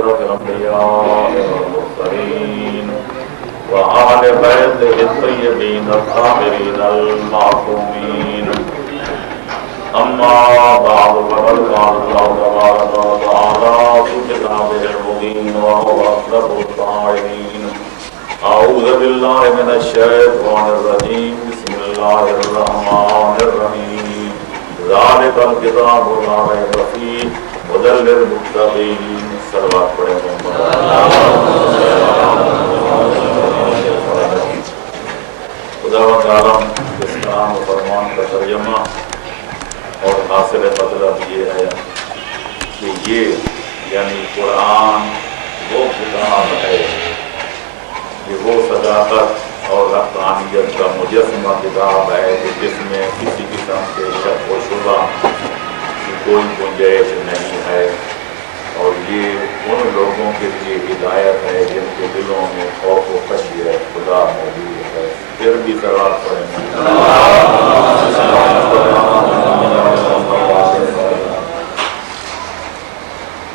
أشرف الأنبياء والمرسلين وآل بيته الطيبين الطاهرين المعصومين. أما بعد فقد قال الله تبارك وتعالى في كتابه المبين وهو أصدق القائلين: أعوذ بالله من الشيطان الرجيم. بسم الله الرحمن الرحيم. ذلك الكتاب لا ريب فيه هدى للمتقين. صلوات پڑھیں خدا و عالم اسلام و فرمان کا ترجمہ اور حاصل مطلب یہ ہے کہ یہ یعنی قرآن وہ کتاب ہے، یہ وہ صداقت اور حقانیت کا مجسمہ کتاب ہے کہ جس میں کسی قسم کے شک و شبہ کی کوئی گنجائش نہیں ہے، اور یہ ان لوگوں کے لیے ہدایت ہے جن کے دلوں میں خوف و خشیت خدا موجود ہے۔ پھر بھی سوال پڑھیں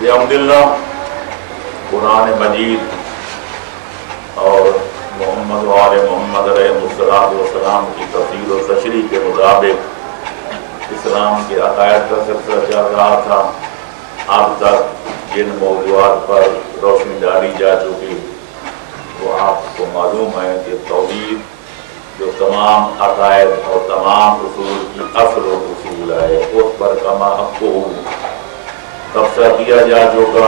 الحمدللہ قرآن مجید اور محمد و آل محمد علیہ السلام کی تفسیر و تشریح کے مطابق اسلام کے عقائد کا سلسلہ چل رہا تھا۔ اب تک جن موضوعات پر روشنی ڈالی جا چکی وہ آپ کو معلوم ہے کہ توحید جو تمام عقائد اور تمام اصول کی اصل و اصول ہے، اس پر کما کو تبصرہ کیا جا چکا۔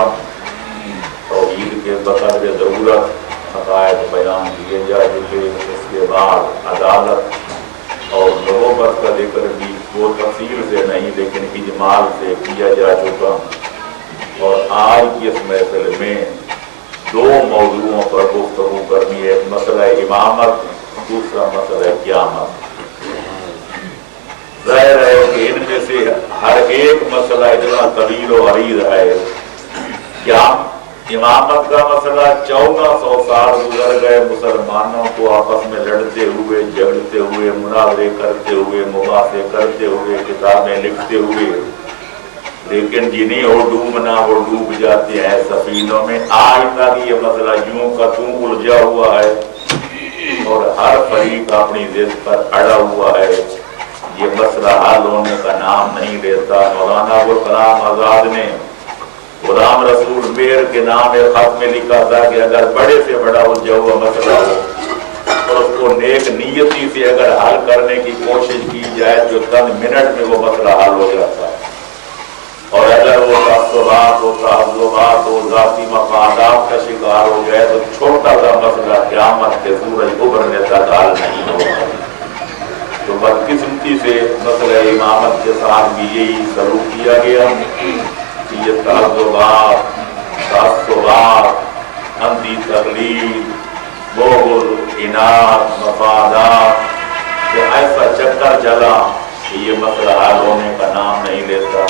توحید کے بقدر ضرورت عقائد بیان کیے جا چکے۔ اس کے بعد عدالت اور نبوت کا ذکر بھی وہ تفصیل سے نہیں لیکن اجمال سے کیا جا چکا، اور آج کی اس محفل میں دو موضوعوں پر گفتگو کرنی ہے: ایک مسئلہ امامت، دوسرا مسئلہ قیامت۔ ظاہر ہے کہ ان میں سے ہر ایک مسئلہ اتنا طویل و عریض ہے۔ کیا امامت کا مسئلہ 1400 سال گزر گئے مسلمانوں کو آپس میں لڑتے ہوئے، جھگڑتے ہوئے، مناظرے کرتے ہوئے، مباحثے کرتے ہوئے، کتابیں لکھتے ہوئے، لیکن جنہیں وہ ڈوبنا وہ ڈوب جاتے ہیں سفینوں میں۔ آج تک یہ مسئلہ یوں کا توں الجھا ہوا ہے اور ہر فریق اپنی ضد پر اڑا ہوا ہے۔ یہ مسئلہ حل ہونے کا نام نہیں لیتا۔ مولانا ابوالکلام آزاد نے غلام رسول میر کے نام ایک خط میں لکھا تھا کہ اگر بڑے سے بڑا الجھا ہوا مسئلہ ہو اور اس کو نیک نیتی سے اگر حل کرنے کی کوشش کی جائے تو چند منٹ میں وہ مسئلہ حل ہو جاتا ہے، اور اگر وہ تعصبات ہو، تعصبات ہو، ذاتی مفادات کا شکار ہو گئے تو چھوٹا سا مسئلہ قیامت کے سورج ابھرنے تک حل نہیں ہوگا۔ تو بدقسمتی سے مسئلہ امامت کے ساتھ بھی یہی سلوک کیا گیا کہ یہ تعصبات، اندھی تقلید، بغض، اناد، مفادات کہ ایسا چکر چلا کہ یہ مسئلہ حل ہونے کا نام نہیں لیتا۔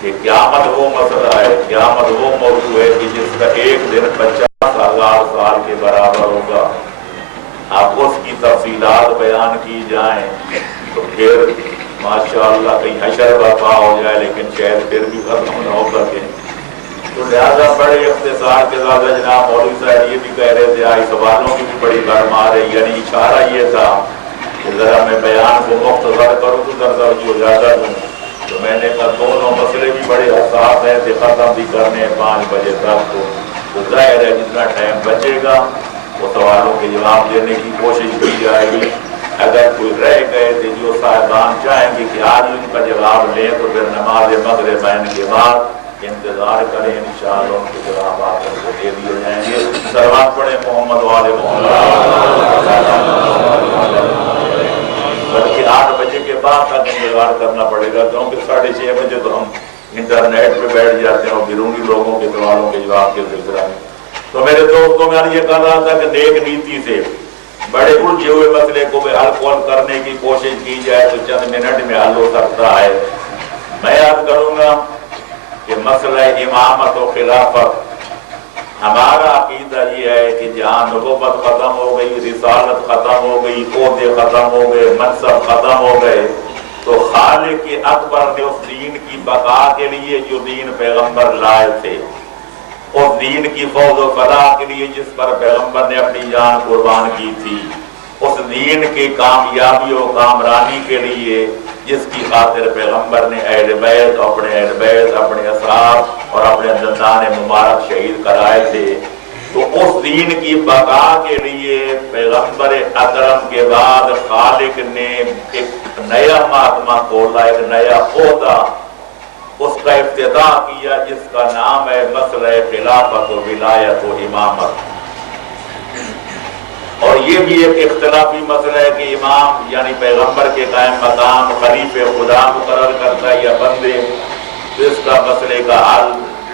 کہ قیامت وہ مسئلہ ہے، قیامت وہ موضوع ہے کہ جس کا ایک دن 50,000 سال کے برابر ہوگا۔ اب اس کی تفصیلات بیان کی جائیں تو پھر ماشاءاللہ کہیں حشر برپا ہو جائے لیکن شاید پھر بھی ختم نہ ہو سکے۔ تو لہٰذا بڑے اختصار کے ساتھ جناب مولوی صاحب یہ بھی کہہ رہے تھے، آج سوالوں کی بھی بڑی بھرمار ہے، یعنی اشارہ یہ تھا کہ ذرا میں بیان کو مختصر کروں تو درجہ جو زیادہ دوں۔ تو میں نے کہا دونوں مسئلے بھی بڑے حساس ہیں، ختم بھی کرنے ہیں 5 بجے تک، تو ظاہر ہے جتنا ٹائم بچے گا وہ سوالوں کے جواب دینے کی کوشش کی جائے گی۔ اگر کوئی رہ گئے تھے جو صاحبان چاہیں گے کہ آج ان کا جواب لیں تو پھر نماز مغربین کے بعد انتظار کریں، انشاءاللہ ان کے جواب آپ کو دے دیے جائیں گے۔ صلوات پڑھیں محمد والے محمد۔ بلکہ 8 بجے کے بعد تک انتظار کرنا پڑے گا کیونکہ 6:30 بجے تو ہم انٹرنیٹ پہ بیٹھ جاتے ہیں اور بیرونی لوگوں کے سوالوں کے جواب کے سلسلہ میں۔ تو میرے دوستوں میں یہ کہہ رہا تھا کہ نیک نیتی سے بڑے الجھے ہوئے مسئلے کو حل کرنے کی کوشش کی جائے تو چند منٹ میں حل ہو سکتا ہے۔ میں عرض کروں گا کہ مسئلہ امامت و خلافت ہمارا عقیدہ یہ ہے کہ جہاں نبوت ختم ہو گئی، رسالت ختم ہو گئی، عہدے ختم ہو گئے، منصب ختم ہو گئے، تو خالق اکبر نے اس دین کی بقا کے لیے جو دین پیغمبر لائے تھے اس دین کی فوز و فلاح کے لیے جس پر پیغمبر نے اپنی جان قربان کی تھی، اس دین کی کامیابی و کامرانی کے لیے جس کی خاطر پیغمبر نے اہل بیت، اپنے اصحاب اور اپنے دندان مبارک شہید کرائے تھے، تو اس دین کی بقا کے لیے پیغمبر اکرم کے بعد خالق نے ایک نیا محکمہ کھولا، ایک نیا عہدہ اس کا افتتاح کیا، جس کا نام ہے مسئلہ خلافت و ولایت و امامت۔ اور یہ بھی ایک اختلافی مسئلہ ہے کہ امام یعنی پیغمبر کے قائم مقام خلیفہ خدا مقرر کرتا ہے یا بندے، تو اس کا مسئلے کا حل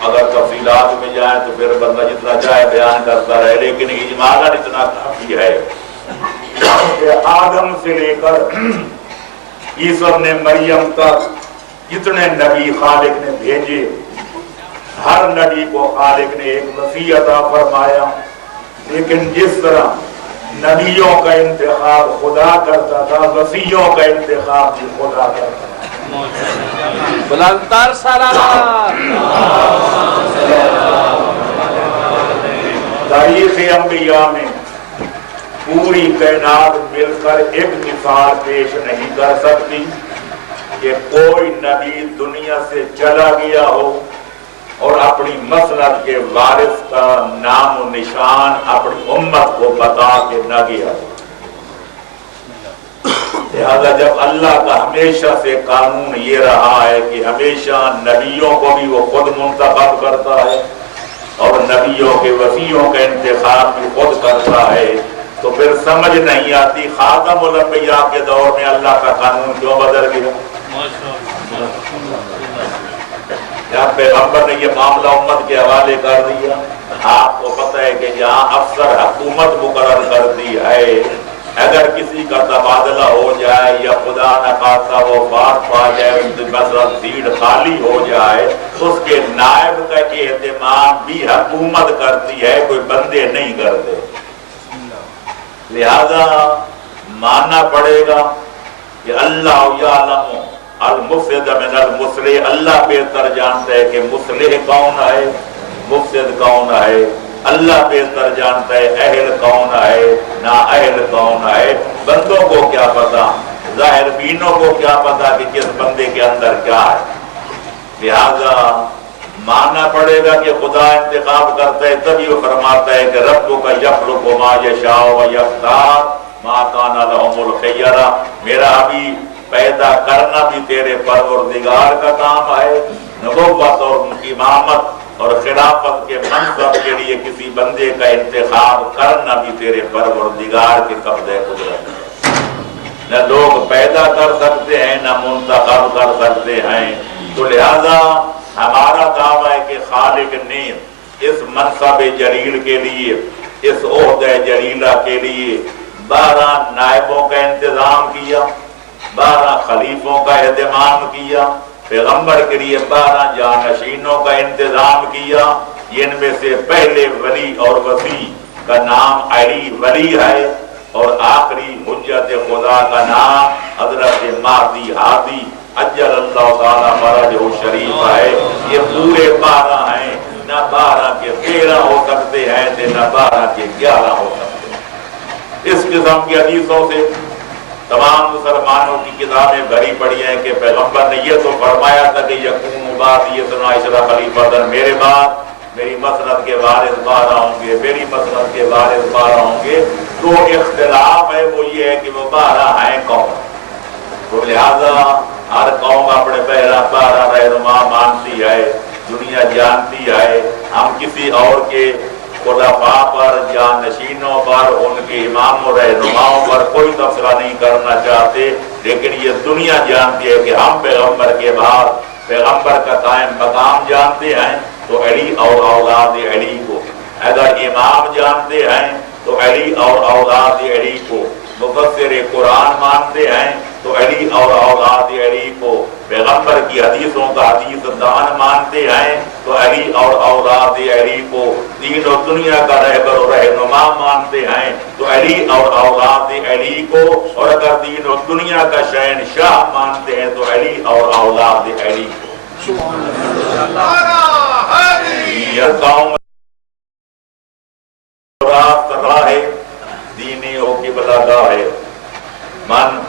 اگر تفصیلات میں جائیں تو پھر بندہ جتنا چاہے بیان کرتا رہے، لیکن اجمالاً اتنا کافی ہے کہ آدم سے لے کر عیسی نے مریم تک جتنے نبی خالق نے بھیجے، ہر نبی کو خالق نے ایک وصیت عطا فرمایا، لیکن جس طرح نبیوں کا انتخاب خدا کرتا تھا، وصیوں کا انتخاب بھی خدا کرتا تھا۔ بلندتر سلام۔ تاریخ انبیاء میں پوری کائنات مل کر ایک مثال پیش نہیں کر سکتی کہ کوئی نبی دنیا سے چلا گیا ہو اور اپنی مسلک کے وارث کا نام و نشان اپنی امت کو بتا کے نہ گیا ہو۔ لہذا جب اللہ کا ہمیشہ سے قانون یہ رہا ہے کہ ہمیشہ نبیوں کو بھی وہ خود منتخب کرتا ہے اور نبیوں کے وصیوں کا انتخاب بھی خود کرتا ہے، تو پھر سمجھ نہیں آتی خاتم الانبیاء کے دور میں اللہ کا قانون کیوں بدل گیا۔ جب پیغمبر نے یہ معاملہ امت کے حوالے کر دیا، آپ کو پتہ ہے کہ جہاں افسر حکومت مقرر کرتی ہے، اگر کسی کا تبادلہ ہو جائے یا خدا نہ خواستہ وہ وفات پا جائے، مثلا سیٹ خالی ہو جائے، تو اس کے نائب کا اہتمام بھی حکومت کرتی ہے، کوئی بندے نہیں کرتے۔ لہذا ماننا پڑے گا کہ اللہ یعلم المفسد من المصلح، اللہ بہتر جانتا ہے کہ مصلح کون ہے، مفسد کون ہے، اللہ بہتر جانتا ہے اہل کون ہے، نااہل کون ہے۔ بندوں کو کیا پتا، ظاہر بینوں کو کیا پتا کہ کس بندے کے اندر کیا ہے۔ لہذا ماننا پڑے گا کہ خدا انتخاب کرتا ہے، تبھی وہ فرماتا ہے کہ ربک یخلق ما یشاء و یختار ما کان لهم الخیرہ، میرا ابھی پیدا کرنا بھی تیرے پروردگار کا کام ہے، نبوت اور امامت اور خلافت کے منصب کے لیے کسی بندے کا انتخاب کرنا بھی تیرے پروردگار کے قبضے قدرت ہے۔ نہ لوگ پیدا کر سکتے ہیں نہ منتخب کر سکتے ہیں، تو لہذا ہمارا دعویٰ ہے کہ خالق نے اس منصب جلیل کے لیے، اس عہدہ جلیلہ کے لیے 12 نائبوں کا انتظام کیا، 12 خلیفوں کا اہتمام کیا، پیغمبر کے لیے 12 جانشینوں کا انتظام کیا۔ ان میں سے پہلے ولی اور وصی کا نام علی ولی ہے، اور آخری حجت خدا کا نام حضرت مہدی ہادی اجل اللہ تعالیٰ فرجہ شریف ہے۔ یہ پورے 12 ہیں، نہ 12 کے 13 ہو سکتے ہیں نہ 12 کے 11 ہو سکتے ہیں۔ اس قسم کی حدیثوں سے تمام مسلمانوں کی کتابیں بھری پڑی ہیں کہ پیغمبر نے یہ تو فرمایا تھا کہ یکون بعدی 12 خلیفہ، میرے بعد میری مسند کے وارث 12 ہوں گے، میری مسند کے وارث 12 ہوں گے۔ تو اختلاف ہے وہ یہ ہے کہ وہ 12 ہیں کون، تو لہذا ہر قوم اپنے 12 رہنما مانتی ہے، دنیا جانتی ہے۔ ہم کسی اور کے خلفاء پر، جانشینوں پر، ان کے امام و رہنماؤں پر کوئی تبصرہ نہیں کرنا چاہتے، لیکن یہ دنیا جانتی ہے کہ ہم پیغمبر کے بعد پیغمبر کا قائم مقام جانتے ہیں تو علی اور اولاد علی کو، اگر امام جانتے ہیں تو علی اور اولاد علی کو، مفسر قرآن مانتے ہیں تو علی اور اولاد علی کو، پیغمبر کی حدیثوں کا حدیث دان مانتے ہیں تو علی اور اولاد علی کو، دین و دنیا کا رہبر و رہنما مانتے ہیں تو علی اور اولاد علی کو، اور اگر دین و دنیا کا شہنشاہ مانتے ہیں تو علی اور اولاد علی کو۔ یہ قوم راست راہ دینی ہو قبلہ گاہ من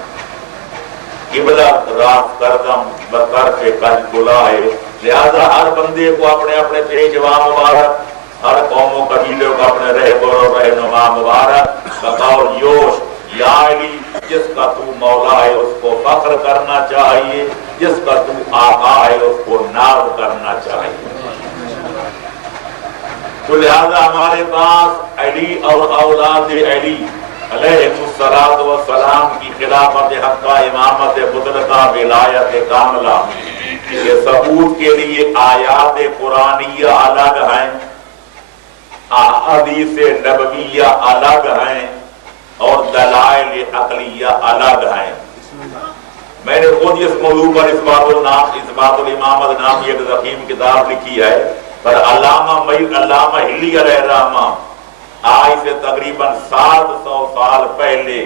قبلہ راست کردم بطرف کج گلائے. لہذا ہر بندے کو اپنے اپنے پیشوا مبارک، ہر قوم و قبیلوں کو اپنے رہبر و رہنما مبارک بطور جوش یا علی جس کا تو مولا ہے اس کو فخر کرنا چاہیے، جس کا تو آقا ہے اس کو ناز کرنا چاہیے. تو لہذا ہمارے پاس علی اور اولاد علی علیہ السلام کی خلافت حقہ، امامت مطلقہ، ولایت کاملہ کے ثبوت کے لیے آیات قرآنیہ الگ ہیں، احادیث نبویہ الگ ہیں اور دلائل عقلیہ الگ ہیں. میں نے خود اس موضوع پر اثبات الامامت نام ایک ضخیم کتاب لکھی ہے، پر علامہ ہلی علیہ الرحمہ آج سے تقریباً 700 سال پہلے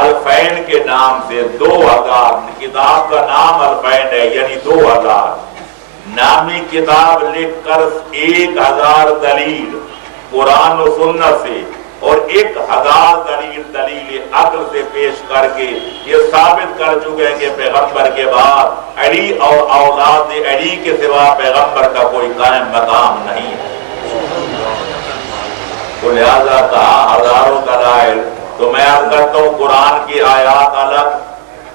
الفین کے نام سے 2000 کتاب کا نام الفین ہے، یعنی 2000 نامی کتاب لکھ کر 1000 دلیل قرآن و سنت سے اور 1000 دلیل عقل سے پیش کر کے یہ ثابت کر چکے ہیں کہ پیغمبر کے بعد علی اور اولاد علی کے سوا پیغمبر کا کوئی قائم مقام نہیں ہے. تو لہذا کہا ہزاروں دلائل. تو میں عرض کرتا ہوں قرآن کی آیات الگ،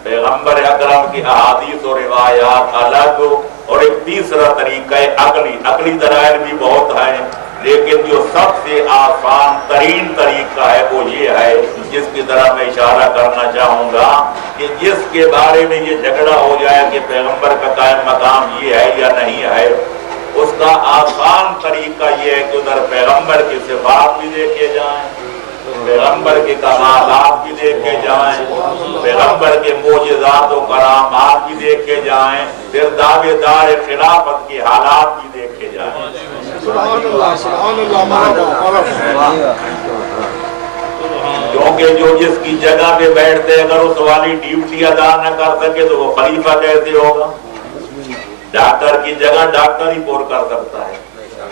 پیغمبر اکرم کی احادیث و روایات الگ، اور ایک تیسرا طریقہ عقلی دلائل بھی بہت ہیں، لیکن جو سب سے آسان ترین طریقہ ہے وہ یہ ہے جس کی طرح میں اشارہ کرنا چاہوں گا کہ جس کے بارے میں یہ جھگڑا ہو جائے کہ پیغمبر کا قائم مقام یہ ہے یا نہیں ہے، اس کا آسان طریقہ یہ ہے کہ ادھر پیغمبر کی صفات بھی دیکھے جائیں، پیغمبر کے کمالات بھی دیکھے جائیں، پیغمبر کے معجزات و کرامات بھی دیکھے جائیں، پھر دعوے دار خلافت کے حالات بھی دیکھے جائیں. کیونکہ جو جس کی جگہ پہ بیٹھتے اگر اس والی ڈیوٹی ادا نہ کر سکے تو وہ خلیفہ کیسے ہوگا؟ ڈاکٹر کی جگہ ڈاکٹر ہی پور کر سکتا ہے،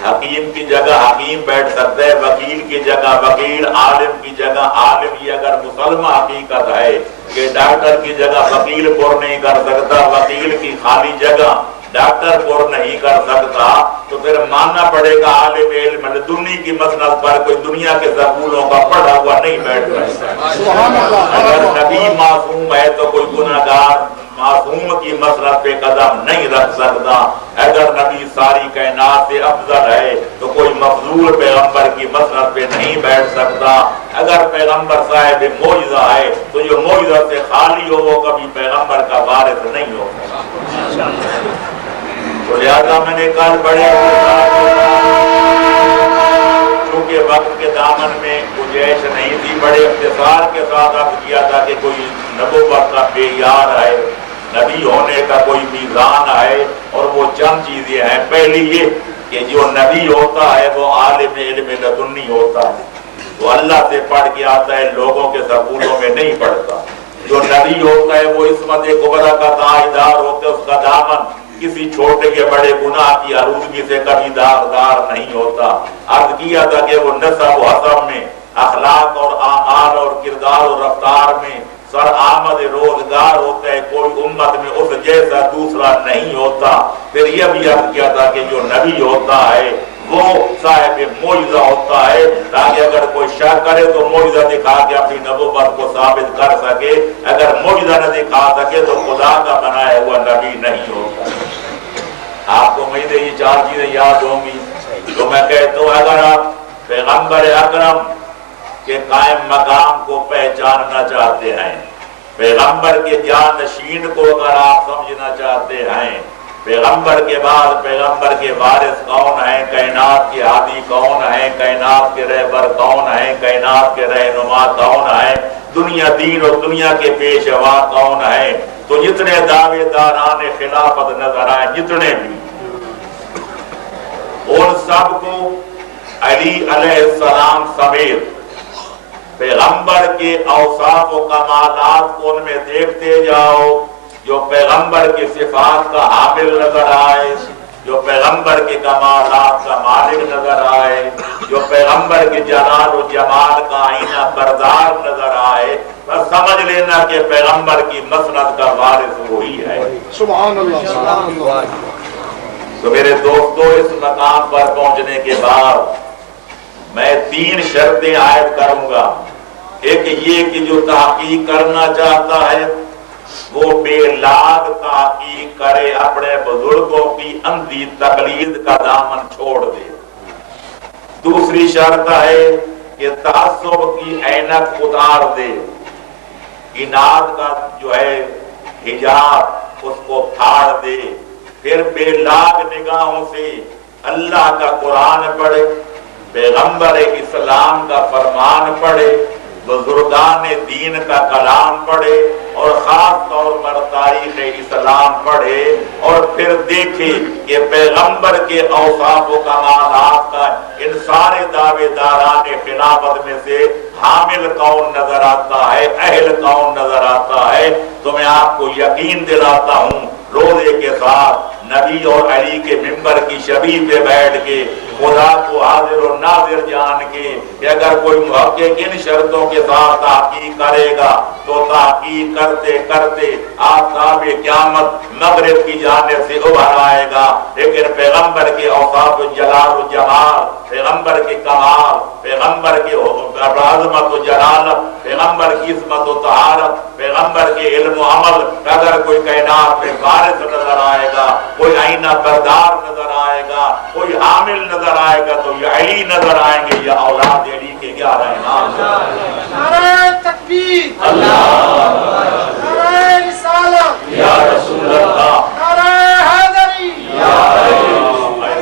حکیم کی جگہ حکیم بیٹھ سکتا ہے، وکیل کی جگہ وکیل، عالم کی جگہ عالم. یہ اگر مسلمہ حقیقت ہے کہ ڈاکٹر کی جگہ وکیل پور نہیں کر سکتا، وکیل کی خالی جگہ ڈاکٹر پور نہیں کر سکتا، تو پھر ماننا پڑے گا عالم علم لدنی کی مسند پر کوئی دنیا کے سکولوں کا پڑھا ہوا نہیں بیٹھ رہا. اگر نبی معصوم ہے تو کوئی گناہگار معصوم کی مسند پہ قدم نہیں رکھ سکتا. اگر نبی ساری کائنات سے افضل ہے تو کوئی مفضول پیغمبر کی مسند پہ نہیں بیٹھ سکتا. اگر پیغمبر صاحب معجزہ ہے تو جو معجزہ سے خالی ہو وہ کبھی پیغمبر کا وارث نہیں ہو. تو لہذا میں نے کل بڑے چونکہ وقت کے دامن میں گنجائش نہیں تھی، بڑے اختصار کے ساتھ اب کیا تھا کہ کوئی نبوت کا معیار ہے، نبی ہونے کا کوئی میزان ہے، اور وہ چند چیزیں ہیں. پہلی یہ کہ جو نبی ہوتا ہے وہ عالم علم لدنی ہوتا ہے، وہ اللہ سے پڑھ کے آتا ہے، لوگوں کے سکولوں میں نہیں پڑھتا. جو نبی ہوتا ہے وہ عصمت کبریٰ کا تاجدار ہوتا ہے، اس کا دامن کسی چھوٹے کے بڑے گناہ کی آلودگی سے کبھی داغدار نہیں ہوتا. عرض کیا تھا کہ وہ نسب و حسب میں، اخلاق اور اعمال اور کردار اور رفتار میں سر آمد روزگار ہوتا ہے، کوئی امت میں اس جیسا دوسرا نہیں ہوتا. پھر یہ بھی عرض کیا تھا کہ جو نبی ہوتا ہے وہ صاحب معجزہ ہوتا ہے، تاکہ اگر کوئی شک کرے تو معجزہ دکھا کے اپنی نبوت کو ثابت کر سکے. اگر معجزہ نہ دکھا سکے تو خدا کا بنایا ہوا نبی نہیں ہوتا. آپ کو امید ہے یہ 4 چیزیں یاد ہوں گی. تو میں کہتا ہوں اگر آپ پیغمبر اکرم کے قائم مقام کو پہچاننا چاہتے ہیں، پیغمبر کے جانشین کو اگر آپ سمجھنا چاہتے ہیں، پیغمبر کے بعد پیغمبر کے وارث کون ہیں، کائنات کے ہادی کون ہیں، کائنات کے رہبر کون ہیں، کائنات کے رہنما کون ہیں، دنیا دین اور دنیا کے پیشوا کون ہیں، تو جتنے دعوے داران خلافت نظر آئے جتنے بھی، ان سب کو علی علیہ السلام سمیت پیغمبر کے اوصاف و کمالات کو ان میں دیکھتے جاؤ. جو پیغمبر کی صفات کا حامل نظر آئے، جو پیغمبر کے کمالات کا مالک نظر آئے، جو پیغمبر کے جلال و جمال کا آئینہ بردار نظر آئے، بس سمجھ لینا کہ پیغمبر کی مسند کا وارث وہی ہے۔ سبحان اللہ، سبحان اللہ۔ تو میرے دوستو، اس مقام پر پہنچنے کے بعد میں 3 شرطیں عائد کروں گا۔ ایک یہ کہ جو تحقیق کرنا چاہتا ہے وہ بے لاگ تحقیق کرے، اپنے بزرگوں کی اندھی تقلید کا دامن چھوڑ دے۔ دوسری شرط ہے کہ تعصب کی عینک اتار دے، اناد کا جو ہے حجاب اس کو پھاڑ دے، پھر بے لاگ نگاہوں سے اللہ کا قرآن پڑھے، پیغمبر اسلام کا فرمان پڑھے، بزرگان دین کا کلام پڑھے، اور خاص طور پر تاریخ اسلام پڑھے، اور پھر دیکھے کہ پیغمبر کے اوصاف و کمالات کا ان سارے دعوے داران خلافت میں سے حامل کون نظر آتا ہے، اہل کون نظر آتا ہے۔ تو میں آپ کو یقین دلاتا ہوں روزے کے ساتھ نبی اور علی کے ممبر کی شبیہ پہ بیٹھ کے خدا کو حاضر و ناظر جان کے کہ اگر کوئی محقق ان شرطوں کے ساتھ تحقیق کرے گا تو تحقیق کرتے کرتے آفتاب قیامت مغرب کی جانب سے ابھر آئے گا، لیکن پیغمبر کے اوصاف جلال و جمال، پیغمبر کے کمال، پیغمبر کی عظمت و جلالت، پیغمبر کی عصمت و طہارت، پیغمبر کے علم و عمل اگر کوئی کائنات میں وارث نظر آئے گا، کوئی آئینہ بردار نظر آئے گا، کوئی حامل نظر آئے گا، تو یہ علی نظر آئیں گے، یا اولاد علی کے 11 امام۔ نعرہ تکبیر، اللہ، نعرہ رسالت، یا رسول اللہ، نعرہ حیدری، یا درود بر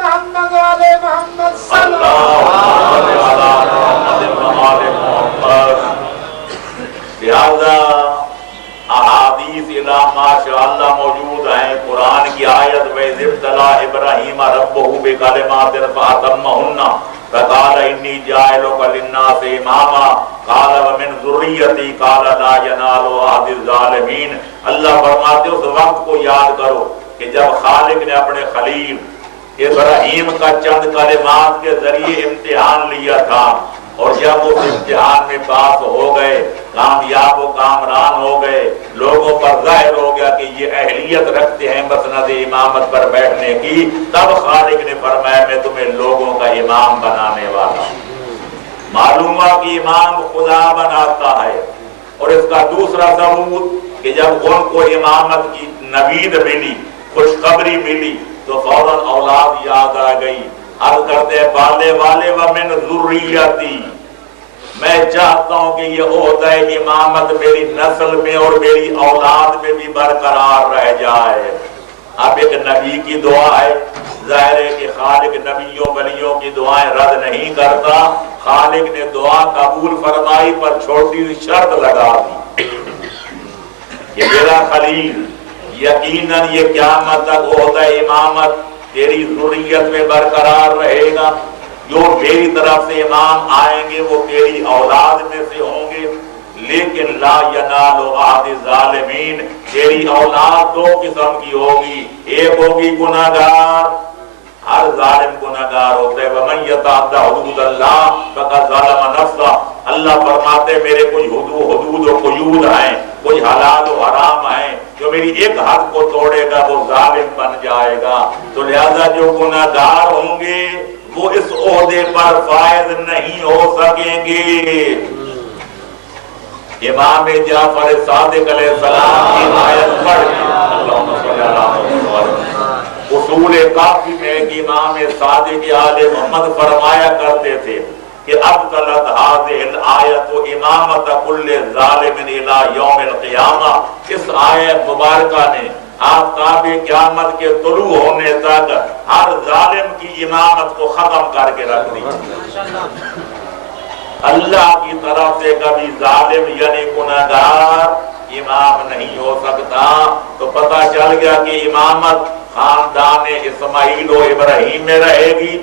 محمد و آل محمد صلی اللہ علیہ وسلم۔ لہذا احادیث الا ماشاءاللہ موجود ہیں۔ قرآن کی آیت وَإِذِ ابْتَلَىٰ إِبْرَاهِيمَ رَبُّهُ بِكَلِمَاتٍ فَأَتَمَّهُنَّ فَقَالَ إِنِّي جَاعِلُكَ لِلنَّاسِ إِمَامًا قَالَ وَمِنْ ذُرِّيَّتِي قَالَ لَا يَنَالُ عَهْدِ الظَّالِمِينَ۔ اللہ فرماتے اس وقت کو یاد کرو کہ جب خالق نے اپنے خلیل ابراہیم کا چند کلمات کے ذریعے امتحان لیا تھا، اور جب اس امتحان میں پاس ہو گئے، کامیاب و کامران ہو گئے، لوگوں پر ظاہر ہو گیا کہ یہ اہلیت رکھتے ہیں مسند امامت پر بیٹھنے کی، تب خالق نے فرمایا میں تمہیں لوگوں کا امام بنانے والا ہوں۔ معلوم ہوا کہ امام خدا بناتا ہے۔ اور اس کا دوسرا ثبوت کہ جب ان کو امامت کی نوید ملی، خوشخبری ملی، تو فوراً اولاد یاد آ گئی۔ عرض کرتے ہیں بالے والے ومن ذریتی، میں چاہتا ہوں کہ یہ عہدہ امامت میری نسل میں اور میری اولاد میں بھی برقرار رہ جائے۔ اب ایک نبی کی دعا ہے، ظاہر ہے کہ خالق نبیوں ولیوں کی دعائیں رد نہیں کرتا۔ خالق نے دعا قبول فرمائی پر چھوٹی سی شرط لگا دی کہ میرا خلیل یقیناً یہ قیامت تک عہدہ امامت تیری ذریت میں برقرار رہے گا، جو میری طرف سے امام آئیں گے وہ تیری اولاد میں سے ہوں گے، لیکن لا ینال عہد الظالمین، تیری اولاد 2 قسم کی ہوگی، ایک ہوگی گناہگار، ہر ظالم گناہگار ہوتا ہے، وَمَن يَتَعَدَّ حُدُودَ اللَّهِ فَقَدْ ظَلَمَ نَفْسَهُ۔ اللہ فرماتے ہیں میرے کچھ حدود و قیود ہیں، کچھ حلال و حرام ہیں، جو میری ایک حد کو توڑے گا وہ ظالم بن جائے گا۔ تو لہذا جو گناہگار ہوں گے وہ اس عہدے پر فائز نہیں ہو سکیں گے۔ امام جعفر صادق علیہ السلام کی آیت پڑھ کے اللہم صلی اللہ علیہ وسلم، اصول کافی میں ایک امام صادق آل محمد فرمایا کرتے تھے کہ ابطلت هذه الآیت امامت کل ظالم الى یوم القیامہ۔ اس آیت مبارکہ نے آفتاب قیامت کے طلوع ہونے تک ہر ظالم کی امامت کو ختم کر کے رکھ دی۔ اللہ کی طرف سے کبھی ظالم یعنی گناہگار امام نہیں ہو سکتا۔ تو پتہ چل گیا کہ امامت خاندان اسماعیل و ابراہیم میں رہے گی،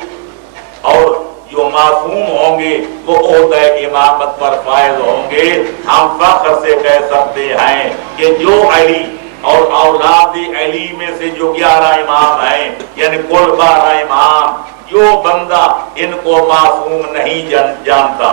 اور جو معصوم ہوں گے وہ عہدہ امامت پر فائز ہوں گے۔ ہم فخر سے کہہ سکتے ہیں کہ جو علی اور اولاد علی میں سے جو 11 امام ہیں یعنی کل 12 امام، جو بندہ ان کو معصوم نہیں جانتا،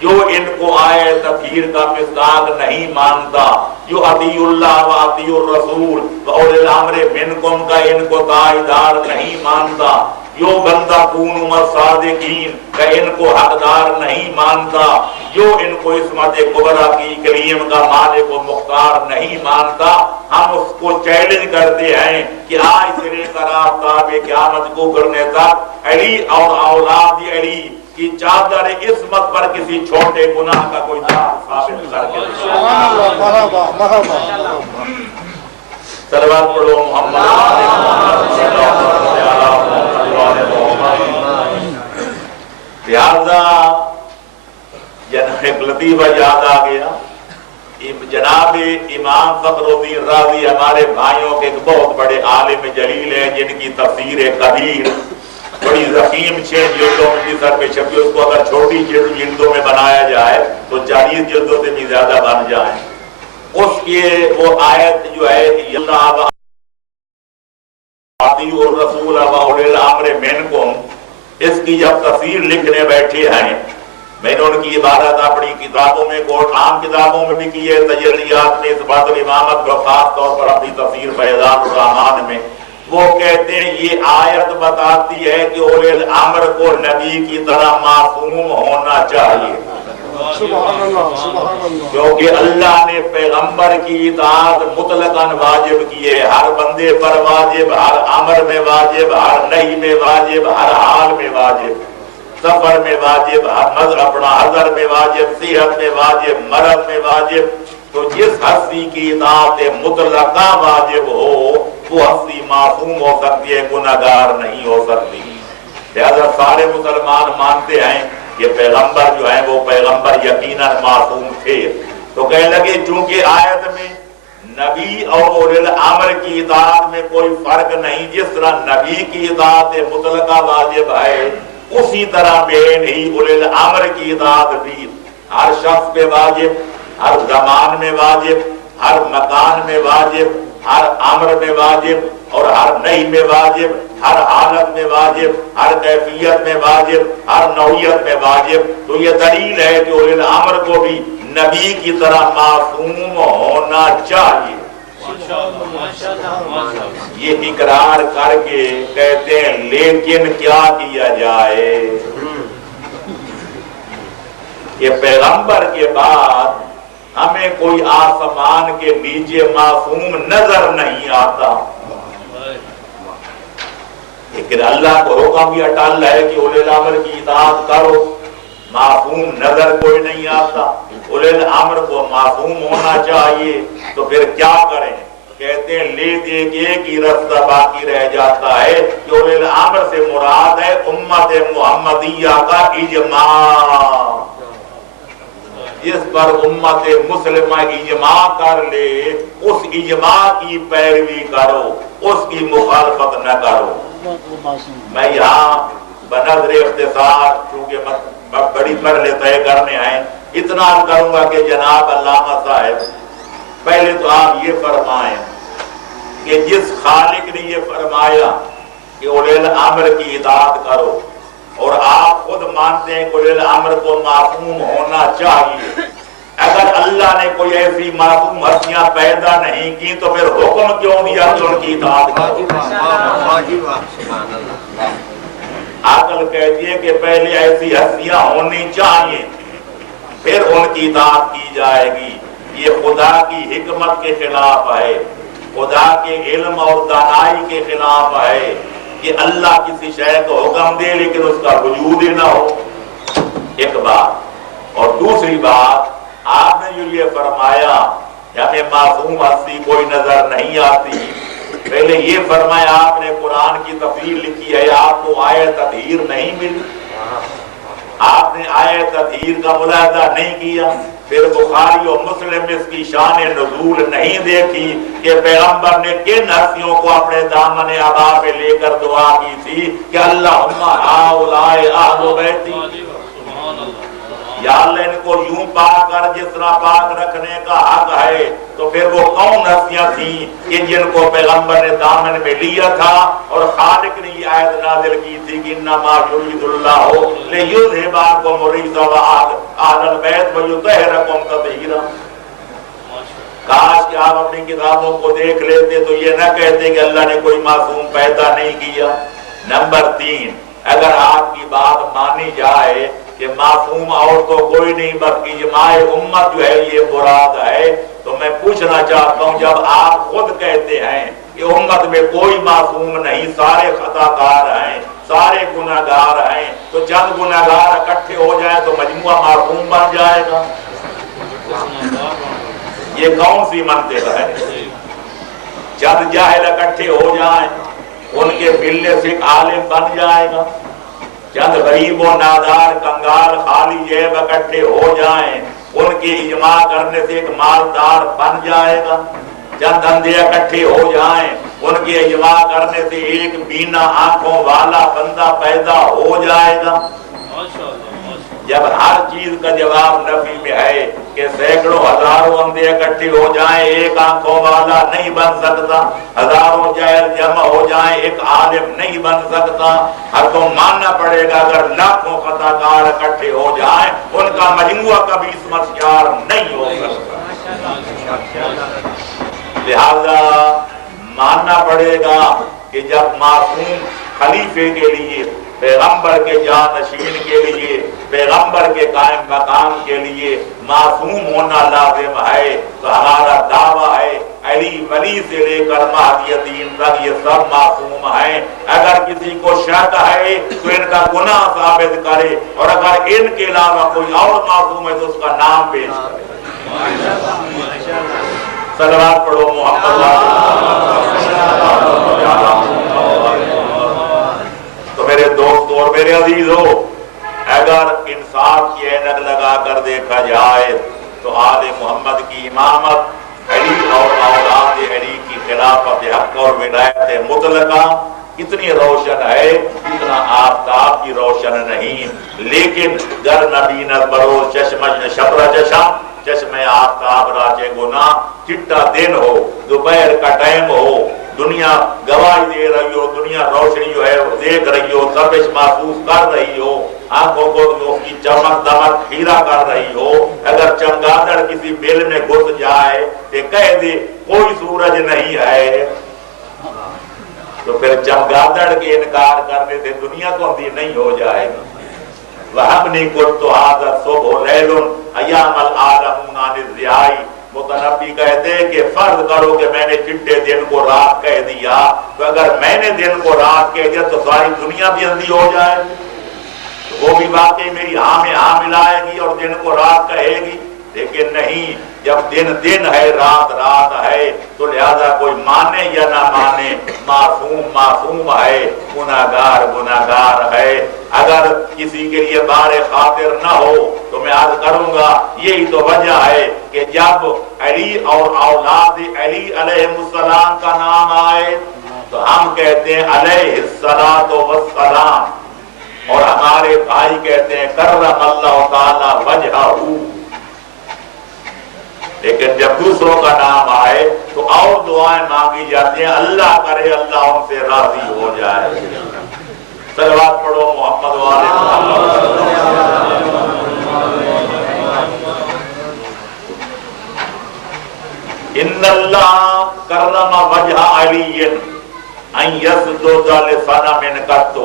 جو ان کو آیت تطہیر کا مصداق نہیں مانتا، جو اطیع اللہ و اطیع الرسول و اولی الامر منکم کا ان کو تائیدار نہیں مانتا، جو بندہ کونوا مع الصادقین کا ان کو حقدار نہیں مانتا، جو ان کو عصمت کبریٰ کی کریم کا مالک و مختار نہیں مانتا، ہم اس کو چیلنج کرتے ہیں کہ آج سے لے کر آفتاب قیامت کو کرنے تک علی اور اولاد علی کی چادر عصمت پر کسی چھوٹے گناہ کا کوئی داغ ثابت کر کے صلوات پڑھو محمد لہذا ایک لطیفہ یاد آ گیا، جناب امام فخر الدین رازی ہمارے بھائیوں کے ایک بہت بڑے عالم جلیل ہیں جن کی تفسیر کبیر بڑی ضخیم 6 جلدوں میں بھی سر پہ چھپی، اس کو اگر چھوٹی جلدوں میں بنایا جائے تو 40 جلدوں سے بھی زیادہ بن جائیں۔ اس کی وہ آیت جو ہے اللہ اطیعوا الرسول و اولی الامر منکم، اس کی جب تفسیر لکھنے بیٹھے ہیں، میں نے ان کی عبارت اپنی کتابوں میں عام کتابوں میں بھی کی ہے، تجلیات میں اثبات الامامت کو خاص طور پر اپنی تفسیر فیضان الرحمان میں وہ کہتے ہیں یہ آیت بتاتی ہے کہ اولی الامر کو نبی کی طرح معصوم ہونا چاہیے، سبحان اللہ سبحان اللہ، کیونکہ اللہ نے پیغمبر کی اطاعت مطلقاً واجب کی ہے، ہر بندے پر واجب، ہر امر میں واجب، ہر نہی میں واجب، ہر حال میں واجب، سفر میں واجب، اپنا حضر میں واجب، صحت میں واجب، مرض میں واجب۔ تو جس ہستی کی اطاعت مطلقہ واجب ہو وہ ہستی معصوم ہو سکتی ہے، گناہگار نہیں ہو سکتی۔ لہذا سارے مسلمان مانتے ہیں کہ پیغمبر جو ہیں وہ پیغمبر یقیناً معصوم تھے، تو کہنے لگے چونکہ آیت میں نبی اور اولی الامر کی اطاعت میں کوئی فرق نہیں، جس طرح نبی کی اطاعت مطلقہ واجب ہے اسی طرح بے نہیں اولی الامر کی اطاعت بھی ہر شخص پہ واجب، ہر زمان میں واجب، ہر مکان میں واجب، ہر امر میں واجب اور ہر نہی میں واجب، ہر حالت میں واجب، ہر کیفیت میں واجب، ہر نوعیت میں واجب۔ تو یہ دلیل ہے کہ اولی الامر کو بھی نبی کی طرح معصوم ہونا چاہیے۔ یہ اقرار کر کے کہتے ہیں لیکن کیا کیا جائے کہ پیغمبر کے بعد ہمیں کوئی آسمان کے نیچے معصوم نظر نہیں آتا، لیکن اللہ کو حکم بھی اٹل ہے کہ اولی الامر کی اطاعت کرو، معصوم نظر کوئی نہیں آتا، اولی الامر کو معصوم ہونا چاہیے، تو پھر کیا کریں؟ کہتے ہیں لے دے کے ایک ہی رستہ باقی رہ جاتا ہے کہ اولی الامر سے مراد ہے امت محمدیہ کا اجماع، جس پر امت مسلمہ اجماع کر لے اس اجماع کی پیروی کرو، اس کی مخالفت نہ کرو۔ میں یہاں بنظر اختصار چونکہ بڑی مرحلے طے کرنے آئے اتنا کروں گا کہ جناب علامہ صاحب پہلے تو آپ یہ فرمائیں کہ جس خالق نے یہ فرمایا کہ اولی الامر کی اطاعت کرو اور آپ خود مانتے ہیں کہ اولی الامر کو معصوم ہونا چاہیے، اگر اللہ نے کوئی ایسی معصوم ہستیاں پیدا نہیں کی تو پھر حکم کیوں دیا کہ ان کی اطاعت کرو؟ عقل کہتی ہے کہ پہلے ایسی ہستیاں ہونی چاہیے پھر ان کی اطاعت کی جائے گی۔ یہ خدا کی حکمت کے خلاف ہے، خدا کے علم اور دانائی کے خلاف ہے کہ اللہ کسی شے کو حکم دے لیکن اس کا وجود ہی نہ ہو، ایک بات۔ اور دوسری بات آپ نے جو یہ فرمایا کہ ہمیں معصوم ہستی کوئی نظر نہیں آتی، پہلے یہ فرمایا آپ نے قرآن کی تفسیر لکھی ہے، آپ کو آیت تطہیر نہیں ملی، آپ نے آیت تطہیر کا ملاحظہ نہیں کیا، پھر بخاری اور مسلم اس کی شان نزول نہیں دیکھی کہ پیغمبر نے کن ہستیوں کو اپنے دامن عبا پہ لے کر دعا کی تھی کہ اللہم ہؤلاء اہل بیتی، یا اللہ ان کو یوں پاک کر جس طرح پاک رکھنے کا حق ہے. تو پھر وہ کون ہستیاں تھیں کہ جن کو پیغمبر نے دامن میں لیا تھا اور خالق نے یہ آیت نازل کی تھی کہ انما یرید اللہ لیذھب عنکم الرجس واہل البیت ویطہرکم تطہیرا. کاش کہ آپ اپنی کتابوں کو دیکھ لیتے تو یہ نہ کہتے کہ اللہ نے کوئی معصوم پیدا نہیں کیا. نمبر 3، اگر آپ کی بات مانی جائے کہ معصوم اور تو کوئی نہیں بس اجماع امت جو ہے یہ مراد ہے، تو میں پوچھنا چاہتا ہوں جب آپ خود کہتے ہیں کہ امت میں کوئی معصوم نہیں، سارے خطا کار ہیں، سارے گناہگار ہیں، تو چند گناہگار اکٹھے ہو جائیں تو مجموعہ معصوم بن جائے گا؟ یہ کون سی منطق ہے؟ چند جاہل اکٹھے ہو جائیں ان کے ملنے سے ایک عالم بن جائے گا؟ چند غریب و نادار کنگال خالی جیب اکٹھے ہو جائیں ان کی اجماع کرنے سے ایک مالدار بن جائے گا؟ چند اندھے اکٹھے ہو جائیں ان کی اجماع کرنے سے ایک بینا آنکھوں والا بندہ پیدا ہو جائے گا؟ جب ہر چیز کا جواب نفی میں ہے کہ سینکڑوں ہزاروں اندھے اکٹھے ہو جائیں ایک آنکھوں والا نہیں بن سکتا، ہزاروں جاہل جمع ہو جائیں ایک عالم نہیں بن سکتا، ہر تو ماننا پڑے گا اگر لاکھوں خطا کار اکٹھے ہو جائیں ان کا مجموعہ کبھی عصمت یار نہیں ہو سکتا. لہذا ماننا پڑے گا کہ جب معصوم خلیفے کے لیے، پیغمبر کے جانشین کے لیے، پیغمبر کے قائم مقام کے لیے معصوم ہونا لازم ہے، تو ہمارا دعویٰ ہے علی ولی سے لے کر مہدی دین تک یہ سب معصوم ہیں. اگر کسی کو شک ہے تو ان کا گناہ ثابت کرے، اور اگر ان کے علاوہ کوئی اور معصوم ہے تو اس کا نام پیش کرے. صلوات پڑھو محمد. تو میرے دوستو اور میرے عزیزو، اگر انصاف کی اینک لگا کر دیکھا جائے تو آل محمد کی امامت، علی اور اولاد علی کی خلافت حق اور ولایت مطلقہ اتنی روشن ہے اتنا آفتاب کی روشن نہیں. لیکن گر نبینت بروز چشمش شبر چشم، چشمے آفتاب راجے گناہ، چٹا دن ہو، دوپہر کا ٹائم ہو، دنیا گواہی دے رہی ہو، دنیا روشنی جو ہے دیکھ رہی ہو، تپش محسوس کر رہی ہو، آنکھوں کو اس کی چمک دمک کھیرا کر رہی ہو، اگر چمگادڑ کسی بل میں گھس جائے کہ کہہ دے کوئی سورج نہیں ہے، تو پھر چمگادڑ کے انکار کرنے سے دنیا تو اندھی نہیں ہو جائے گا. وَحَبْنِي قُلْتُ هَذَا الصُّبْحُ لَيْلٌ أَيَّامَ الْعَالَمُونَ عَنِ الضِّيَاءِ. متنبی کہتے ہیں کہ فرض کرو کہ میں نے چٹے دن کو رات کہہ دیا، تو اگر میں نے دن کو رات کہہ دیا تو ساری دنیا بھی اندھی ہو جائے گی، وہ بھی واقعی میری ہاں میں ہاں ملائے گی اور دن کو رات کہے گی. لیکن نہیں، جب دن دن ہے رات رات ہے تو لہذا کوئی مانے یا نہ مانے معصوم معصوم ہے، گناہگار گناہگار ہے. اگر کسی کے لیے بار خاطر نہ ہو تو میں عرض کروں گا یہی تو وجہ ہے کہ جب علی اور اولاد علی علیہ السلام کا نام آئے تو ہم کہتے ہیں علیہ الصلاۃ والسلام، اور ہمارے بھائی کہتے ہیں کرم اللہ تعالی وجہہ. لیکن جب دوسروں کا نام آئے تو اور دعائیں مانگی جاتی ہیں، اللہ کرے اللہ ان سے راضی ہو جائے. صلوات پڑھو محمد والے محمد. ان اللہ کرم وجہ علی ان یسجد لصنم قط.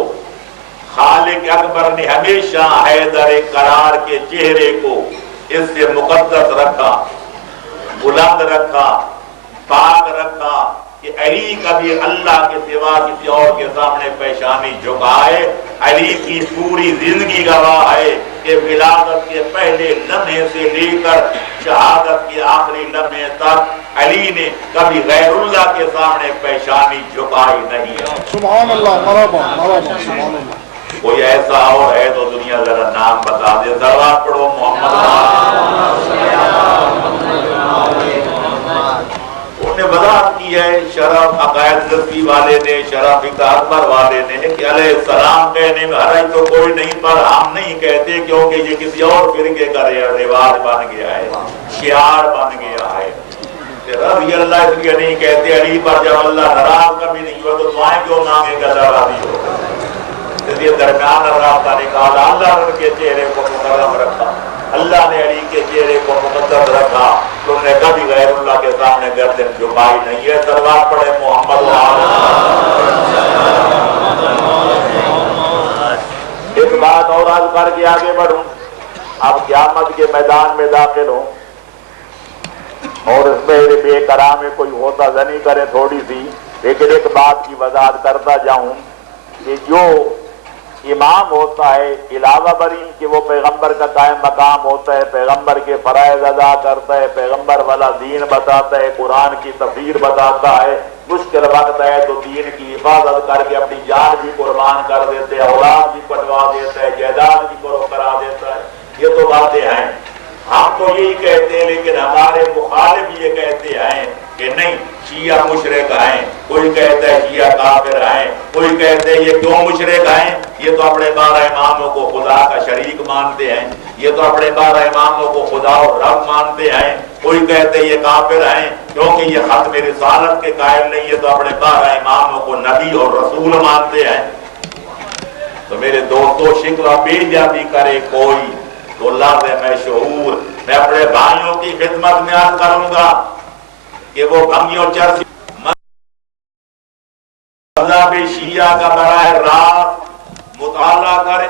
خالق اکبر نے ہمیشہ حیدر قرار کے چہرے کو اس سے مقدس رکھا، بلند رکھا، پاک رکھا کہ علی کبھی اللہ کے سوا کسی اور کے سامنے پیشانی جھکائے. علی کی پوری زندگی گواہ ہے کہ ولادت کے پہلے لمحے سے لے کر شہادت کے آخری لمحے تک علی نے کبھی غیر اللہ کے سامنے پیشانی جھکائی نہیں ہے. سبحان اللہ، مرحبا مرحبا، سبحان اللہ. کوئی ایسا اور ہے تو دنیا ذرا نام بتا دے. صلوات پڑھو محمد. انہوں نے وضاحت کی ہے شرف عقائد رسی والے نے، شرف اکبر والے نے، کہ کہ علیہ السلام کہنے میں حرج تو کوئی نہیں، پر ہم نہیں کہتے کیونکہ یہ کسی اور فرقے کا رواج بن گیا ہے، شعار بن گیا ہے۔ رضی اللہ اس لیے نہیں کہتے، علی پر جب اللہ ناراض کبھی نہیں ہوا تو دعائیں کیوں مانگے گا راضی ہو؟ اس لیے درمیان رابطہ نکالا، اللہ نے ان کے چہرے کو مکرم رکھا، اللہ نے علی کے چہرے کو مقدس رکھا، تم نے کبھی غیر اللہ کے سامنے گردن جھکائی نہیں ہے۔ سلوات پڑھے محمد و ایک بات اور عرض کر کے آگے بڑھوں، اب قیامت کے میدان میں داخل ہوں اور اس میں بے کرام کوئی ہوتا زنی کرے تھوڑی سی، لیکن ایک بات کی وضاحت کرتا جاؤں کہ جو امام ہوتا ہے علاوہ بر ان کہ وہ پیغمبر کا قائم مقام ہوتا ہے، پیغمبر کے فرائض ادا کرتا ہے، پیغمبر والا دین بتاتا ہے، قرآن کی تفسیر بتاتا ہے، مشکل وقت ہے تو دین کی حفاظت کر کے اپنی جان بھی قربان کر دیتے ہیں، اولاد بھی کٹوا دیتا ہے، جائیداد بھی فروخت کرا دیتا ہے۔ یہ تو باتیں ہیں، ہم تو یہی کہتے ہیں، لیکن ہمارے مخالف یہ کہتے ہیں کہ نہیں شیعہ مشرک ہیں، کوئی کہتا ہے شیعہ کافر ہیں، کوئی کہتے ہیں یہ کیوں مشرک ہیں، یہ تو اپنے 12 اماموں کو خدا کا شریک مانتے ہیں، یہ تو اپنے 12 اماموں کو خدا اور رب مانتے ہیں، کوئی کہتے ہیں یہ کافر ہیں کیونکہ یہ ختم رسالت کے قائل نہیں، یہ تو اپنے 12 اماموں کو نبی اور رسول مانتے ہیں۔ تو میرے دوستو، شکوہ بیجا بھی کرے کوئی تو لازم ہے شعور۔ میں اپنے بھائیوں کی خدمت میں عرض کروں گا کہ وہ بھنگیوں چرسی مذہب شیعہ کا براہ راست مطالعہ کریں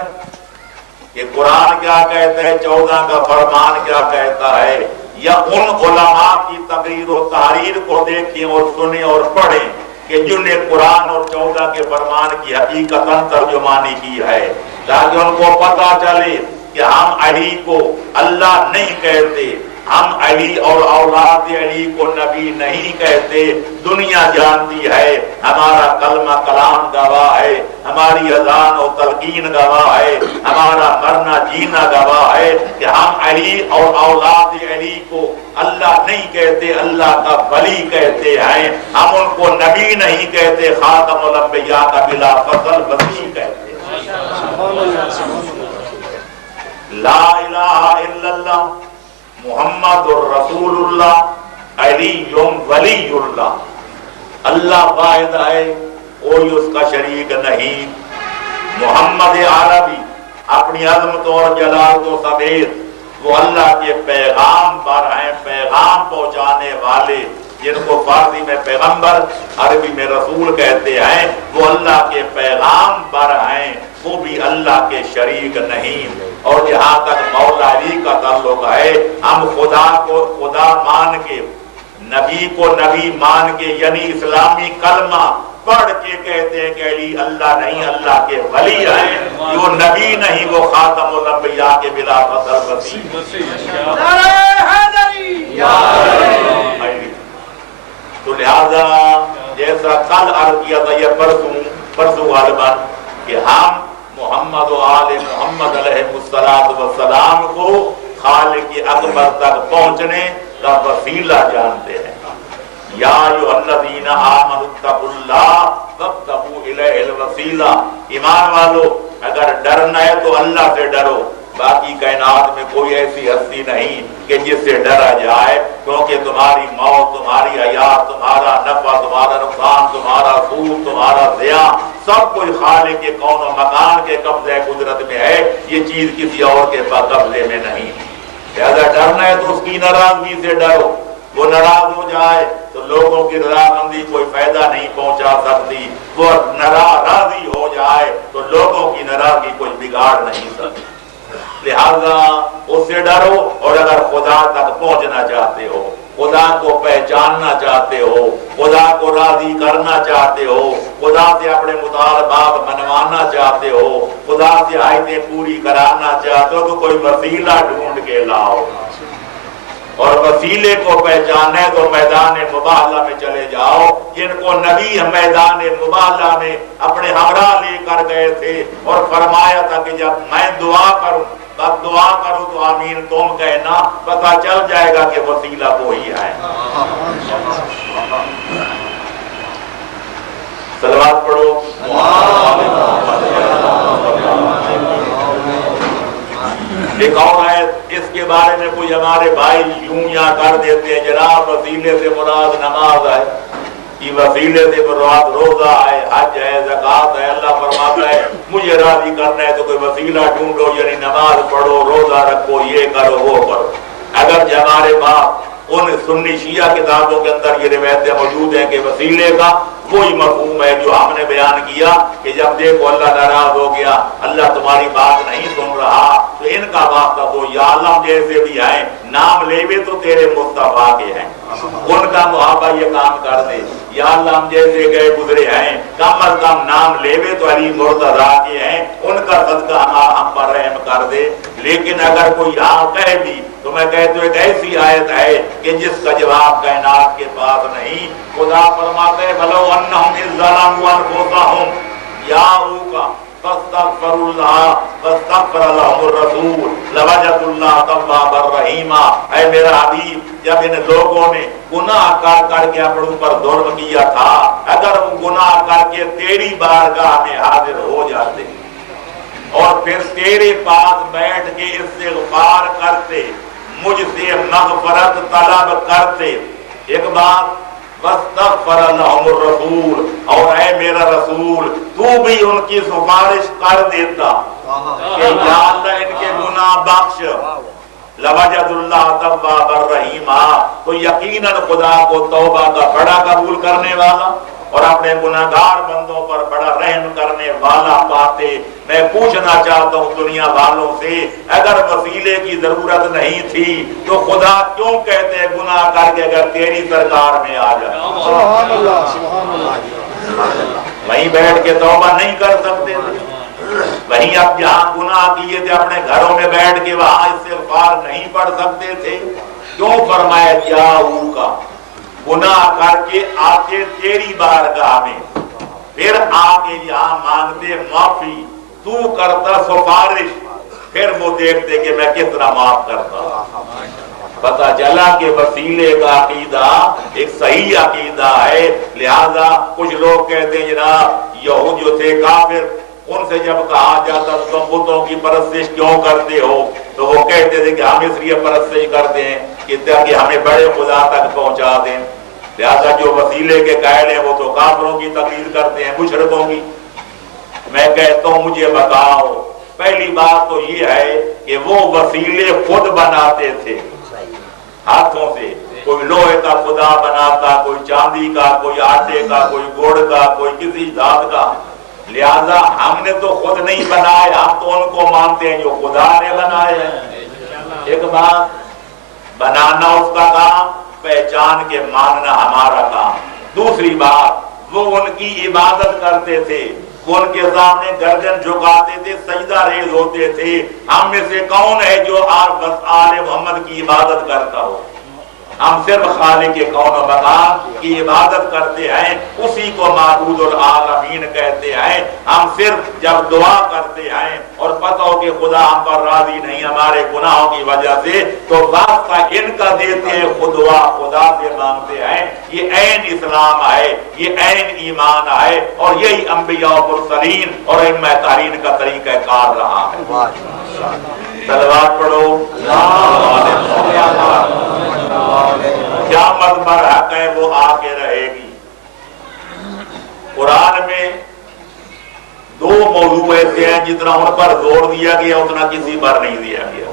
کہ قرآن کیا کہتے ہیں، 14 کا فرمان کیا کہتا ہے، یا ان علماء کی تقریر و تحریر کو دیکھیں اور سنیں اور پڑھیں کہ جن نے قرآن اور 14 کے فرمان کی حقیقتاً ترجمانی کی ہے، تاکہ ان کو پتہ چلے کہ ہم علی کو اللہ نہیں کہتے، ہم علی اور اولاد علی کو نبی نہیں کہتے۔ دنیا جانتی ہے، ہمارا کلمہ کلام گواہ ہے، ہماری اذان و تلقین گواہ ہے، ہمارا مرنا جینا گواہ ہے کہ ہم علی اور اولاد علی کو اللہ نہیں کہتے، اللہ کا ولی کہتے ہیں، ہم ان کو نبی نہیں کہتے، خاتم الانبیاء کا بلا فضل ولی کہتے ہیں۔ لا الہ الا اللہ محمد الرسول اللہ علی ولی اللہ، اللہ واحد ہے، کوئی اس کا شریک نہیں۔ محمد عربی اپنی عظمت اور جلالتوں سمیت وہ اللہ کے پیغام پر ہیں، پیغام پہنچانے والے، جن کو فارسی میں پیغمبر عربی میں رسول کہتے ہیں، وہ اللہ کے پیغام پر ہیں، وہ بھی اللہ کے شریک نہیں۔ اور جہاں تک مولا علی کا تعلق ہے، ہم خدا کو خدا مان کے، نبی کو نبی مان کے، یعنی اسلامی کلمہ پڑھ کے کہتے ہیں کہ علی اللہ نہیں، اللہ کے ولی ہیں، وہ نبی نہیں، وہ خاتم الانبیاء کے بلا فضل ولی۔ تو لہذا جیسا کل عرض کیا تھا، یہ پرسوں غالباً کہ ہم محمد و آل محمد علیہ السلام کو خالق اکبر تک پہنچنے کا وسیلہ جانتے ہیں۔ یا ایھا الذین آمنوا اتقوا اللہ وابتغوا الیہ الوسیلہ، ایمان والو اگر ڈرنا ہے تو اللہ سے ڈرو، باقی کائنات میں کوئی ایسی ہستی نہیں کہ جس سے ڈرا جائے، کیونکہ تمہاری موت، تمہاری حیات، تمہارا نفع، تمہارا نقصان، تمہارا سود، تمہارا ضیاع، سب کچھ خالق کے کون و مکان کے قبضے قدرت میں ہے، یہ چیز کسی اور کے قبضے میں نہیں۔ لہذا ڈرنا ہے تو اس کی ناراضگی سے ڈرو، وہ ناراض ہو جائے تو لوگوں کی رضامندی کوئی فائدہ نہیں پہنچا سکتی، وہ راضی ہو جائے تو لوگوں کی ناراضگی کوئی بگاڑ نہیں سکتی۔ لہذا اس سے ڈرو، اور اگر خدا تک پہنچنا چاہتے ہو، خدا کو پہچاننا چاہتے ہو، خدا کو راضی کرنا چاہتے ہو، خدا سے اپنے مطالبات منوانا چاہتے ہو، خدا سے آیتیں پوری کرانا چاہتے ہو، تو کوئی وسیلہ ڈھونڈ کے لاؤ، اور وسیلے کو پہچانے تو میدان مباہلہ میں چلے جاؤ، جن کو نبی میدان مباہلہ میں اپنے ہمراہ لے کر گئے تھے اور فرمایا تھا کہ جب میں دعا کروں، اب دعا کرو تو آمین تم کہنا، پتہ چل جائے گا کہ وسیلہ وہی ہے۔ صلوات پڑھو۔ ایک اور ہے اس کے بارے میں کوئی ہمارے بھائی یوں یا کر دیتے ہیں جناب وسیلے سے مراد نماز ہے، یہ وسیلے سے مراد روزہ ہے، حج ہے، زکات ہے۔ اللہ فرماتا ہے مجھے راضی کرنا ہے تو کوئی وسیلہ ڈھونڈو، یعنی نماز پڑھو، روزہ رکھو، یہ کرو وہ کرو۔ اگر ہمارے باپ ان سنی شیعہ کتابوں کے اندر یہ روایتیں موجود ہیں کہ وسیلے کا وہی مفہوم ہے جو ہم نے بیان کیا کہ جب دیکھو اللہ ناراض ہو گیا، اللہ تمہاری بات نہیں سن رہا، تو ان کا واسطہ تو یا اللہ جیسے بھی ہیں نام لیوے تو تیرے مصطفیٰ کے ہیں، ان کا محابہ یہ کام کر دے۔ یا اللہ ہم جیسے گئے گزرے ہیں کم از کم نام لیوے تو علی مرتضیٰ کے ہیں، ان کا صدقہ ہم پر رحم کر دے۔ لیکن اگر کوئی یہاں کہہ دی تو میں کہتا ہوں ایک ایسی آیت ہے کہ جس کا جواب کائنات کے پاس نہیں۔ خدا فرماتے ہیں بلو انہم اذ ظلموا انفسہم یاؤکا فاستغفروا اللہ فاستغفر لهم الرسول لوجدوا اللہ توابا رحیما۔ اے میرا حبیب جب ان لوگوں نے گناہ کر کر کے اپنے اوپر ظلم کیا تھا، اگر وہ گناہ کر کے تیری بارگاہ میں حاضر ہو جاتے اور پھر تیرے پاس بیٹھ کے استغفار کرتے، مجھ سے مغفرت طلب کرتے، ایک بات واستغفر لهم الرسول، اور اے میرا رسول تو بھی ان کی سفارش کر دیتا کہ یا اللہ ان کے گناہ بخش، لوجد اللہ توابا رحیما، تو یقیناً خدا کو توبہ کا بڑا قبول کرنے والا اور اپنے گناہگار بندوں پر بڑا رحم کرنے والا پاتے۔ میں پوچھنا چاہتا ہوں دنیا والوں سے، اگر وسیلے کی ضرورت نہیں تھی تو خدا کیوں کہتے ہیں گناہ کر کے اگر تیری سرکار میں آ جائے؟ سبحان اللہ، سبحان اللہ۔ وہیں بیٹھ کے توبہ نہیں کر سکتے تھے؟ وہیں اب جہاں گناہ کیے تھے اپنے گھروں میں بیٹھ کے وہاں استغفار نہیں پڑھ سکتے تھے؟ کیوں فرمایا جاؤ کا گناہ کر کے آتے تیری بارگاہ میں، پھر آ کے یہاں مانگتے معافی، تو کرتا سفارش، پھر وہ دیکھتے کہ میں کس طرح معاف کرتا۔ پتہ چلا کہ وسیلے کا عقیدہ ایک صحیح عقیدہ ہے۔ لہذا کچھ لوگ کہتے ہیں جناب یہود جو تھے کافر، ان سے جب کہا جاتا تم بتوں کی پرستش کیوں کرتے ہو تو وہ کہتے تھے کہ ہم اس لیے پرستش کرتے ہیں کہ تاکہ ہمیں بڑے خدا تک پہنچا دیں۔ لہذا جو وسیلے کے قائل ہیں وہ تو کافروں کی تقلید کرتے ہیں، مشرکوں کی۔ میں کہتا ہوں مجھے بتاؤ، پہلی بات تو یہ ہے کہ وہ وسیلے خود بناتے تھے ہاتھوں سے، کوئی لوہے کا خدا بناتا، کوئی چاندی کا، کوئی آٹے کا، کوئی گڑ کا، کوئی کسی ذات کا۔ لہذا ہم نے تو خود نہیں بنائے، ہم تو ان کو مانتے ہیں جو خدا نے بنائے ہیں۔ ایک بات بنانا اس کا کام، پہچان کے ماننا ہمارا کام۔ دوسری بات وہ ان کی عبادت کرتے تھے، وہ ان کے سامنے گردن جھکاتے تھے، سجدہ ریز ہوتے تھے۔ ہم میں سے کون ہے جو آل محمد کی عبادت کرتا ہو؟ ہم صرف خالق کون و مکان کی عبادت کرتے ہیں، اسی کو معبود العالمین کہتے ہیں۔ ہم صرف جب دعا کرتے ہیں اور پتہ ہو کہ خدا ہم پر راضی نہیں ہمارے گناہوں کی وجہ سے، تو واسطہ ان کا دیتے ہیں، خدا خدا سے مانگتے ہیں۔ یہ عین اسلام ہے، یہ عین ایمان ہے، اور یہی انبیاء و مرسلین اور ائمہ طاہرین کا طریقہ کار رہا ہے۔ صلوات پڑھو۔ قیامت پر حق ہے وہ آ کے رہے گی۔ قرآن میں دو موضوع ایسے ہیں جتنا ان پر زور دیا گیا اتنا کسی پر نہیں دیا گیا۔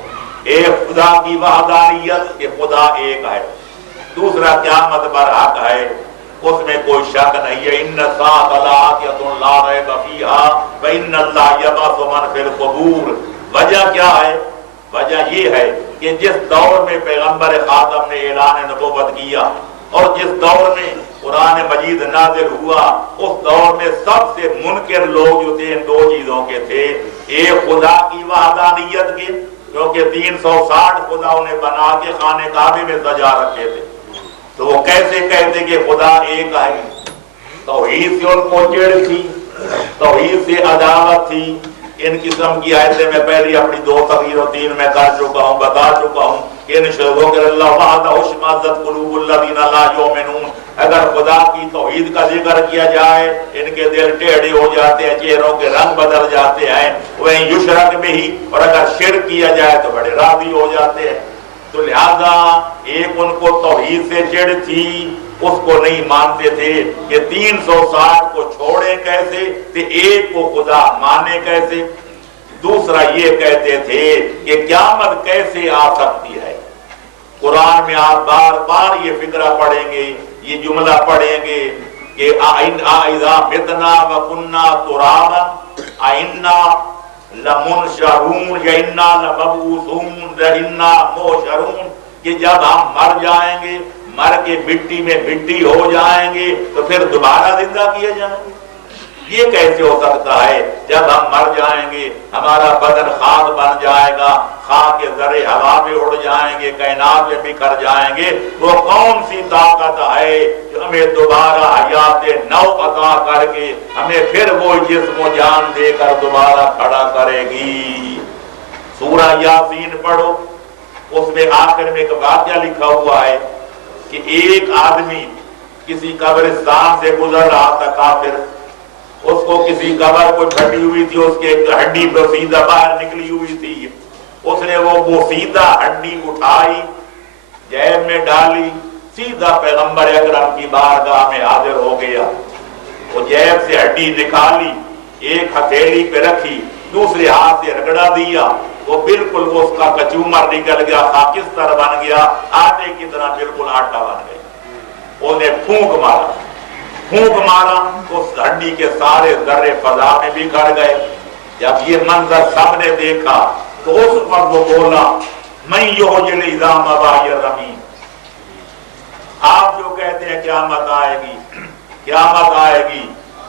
ایک خدا کی وحدانیت کہ خدا ایک ہے، دوسرا قیامت پر حق ہے، اس میں کوئی شک نہیں ہے۔ ان الساعۃ لآتیۃ لا ریب فیہا وان اللہ یبعث من فی القبور۔ وجہ کیا ہے؟ وجہ یہ ہے کہ جس دور میں پیغمبر خاتم نے اعلان نبوت کیا اور جس دور میں قرآن مجید نازل ہوا، اس دور میں سب سے منکر لوگ جو تھے ان دو چیزوں کے تھے۔ ایک خدا کی وحدانیت کے، کیونکہ 360 خدا انہیں بنا کے خانے کعبے میں سجا رکھے تھے، تو وہ کیسے کہتے کہ خدا ایک ہے؟ توحید سے ان کو چڑ تھی، توحید سے عداوت تھی۔ ان قسم کی آیتیں میں پہلی اپنی 2 تقریر و 3 میں کر چکا ہوں، بتا چکا ہوں کہ ان شذوکر اللہ وحدہ اشمئزت قلوب الذین لا یؤمنون اگر خدا کی توحید کا ذکر کیا جائے ان کے دل ٹیڑھے ہو جاتے ہیں، چہروں کے رنگ بدل جاتے ہیں، وہیں یشرک میں ہی، اور اگر شرک کیا جائے تو بڑے راضی ہو جاتے ہیں۔ تو لہذا ایک ان کو توحید سے چڑ تھی، اس کو نہیں مانتے تھے کہ 360 کو چھوڑے کیسے، کہ ایک کو خدا مانے کیسے۔ دوسرا یہ کہتے تھے کہ قیامت کیسے آ سکتی ہے۔ قرآن میں آپ بار بار یہ فقرہ پڑھیں گے، یہ جملہ پڑھیں گے کہ اذا متنا وکنا ترابا ائنا لمنشرون یا انا لمبعوثون یا انا محشرون، کہ جب ہم مر جائیں گے، مر کے مٹی میں مٹی ہو جائیں گے تو پھر دوبارہ زندہ کیے جائیں گے۔ یہ کیسے ہو سکتا ہے؟ جب ہم مر جائیں گے ہمارا بدن خاک بن جائے گا، خاک کے ذرے ہوا میں اڑ جائیں گے، کائنات میں بکھر جائیں گے، وہ کون سی طاقت ہے جو ہمیں دوبارہ حیات نو عطا کر کے ہمیں پھر وہ جسم و جان دے کر دوبارہ کھڑا کرے گی؟ سورہ یاسین پڑھو، اس میں آخر میں ایک واقعہ لکھا ہوا ہے کہ ایک آدمی کسی قبرستان سے گزر رہا تھا، کافر، اس کو کسی قبر کو پھٹی ہوئی تھی، اس کے ہڈی بسیدہ باہر نکلی ہوئی تھی، اس نے وہ بسیدہ ہڈی اٹھائی، جیب میں ڈالی، سیدھا پیغمبر اکرم کی بارگاہ میں حاضر ہو گیا۔ وہ جیب سے ہڈی نکالی، ایک ہتھیلی پہ رکھی، دوسرے ہاتھ سے رگڑا دیا، وہ بالکل اس کا کچومر نکل گیا، خاکستر بن گیا، آٹے کی طرح بالکل آٹا بن گیا۔ اس نے پھونک مارا، اس ہڈی کے سارے ذرے فضا میں بکھر گئے۔ جب یہ منظر سب نے دیکھا تو اس وقت وہ بولا، میں یحیی العظام وہی رمیم، آپ جو کہتے ہیں قیامت آئے گی، قیامت آئے گی،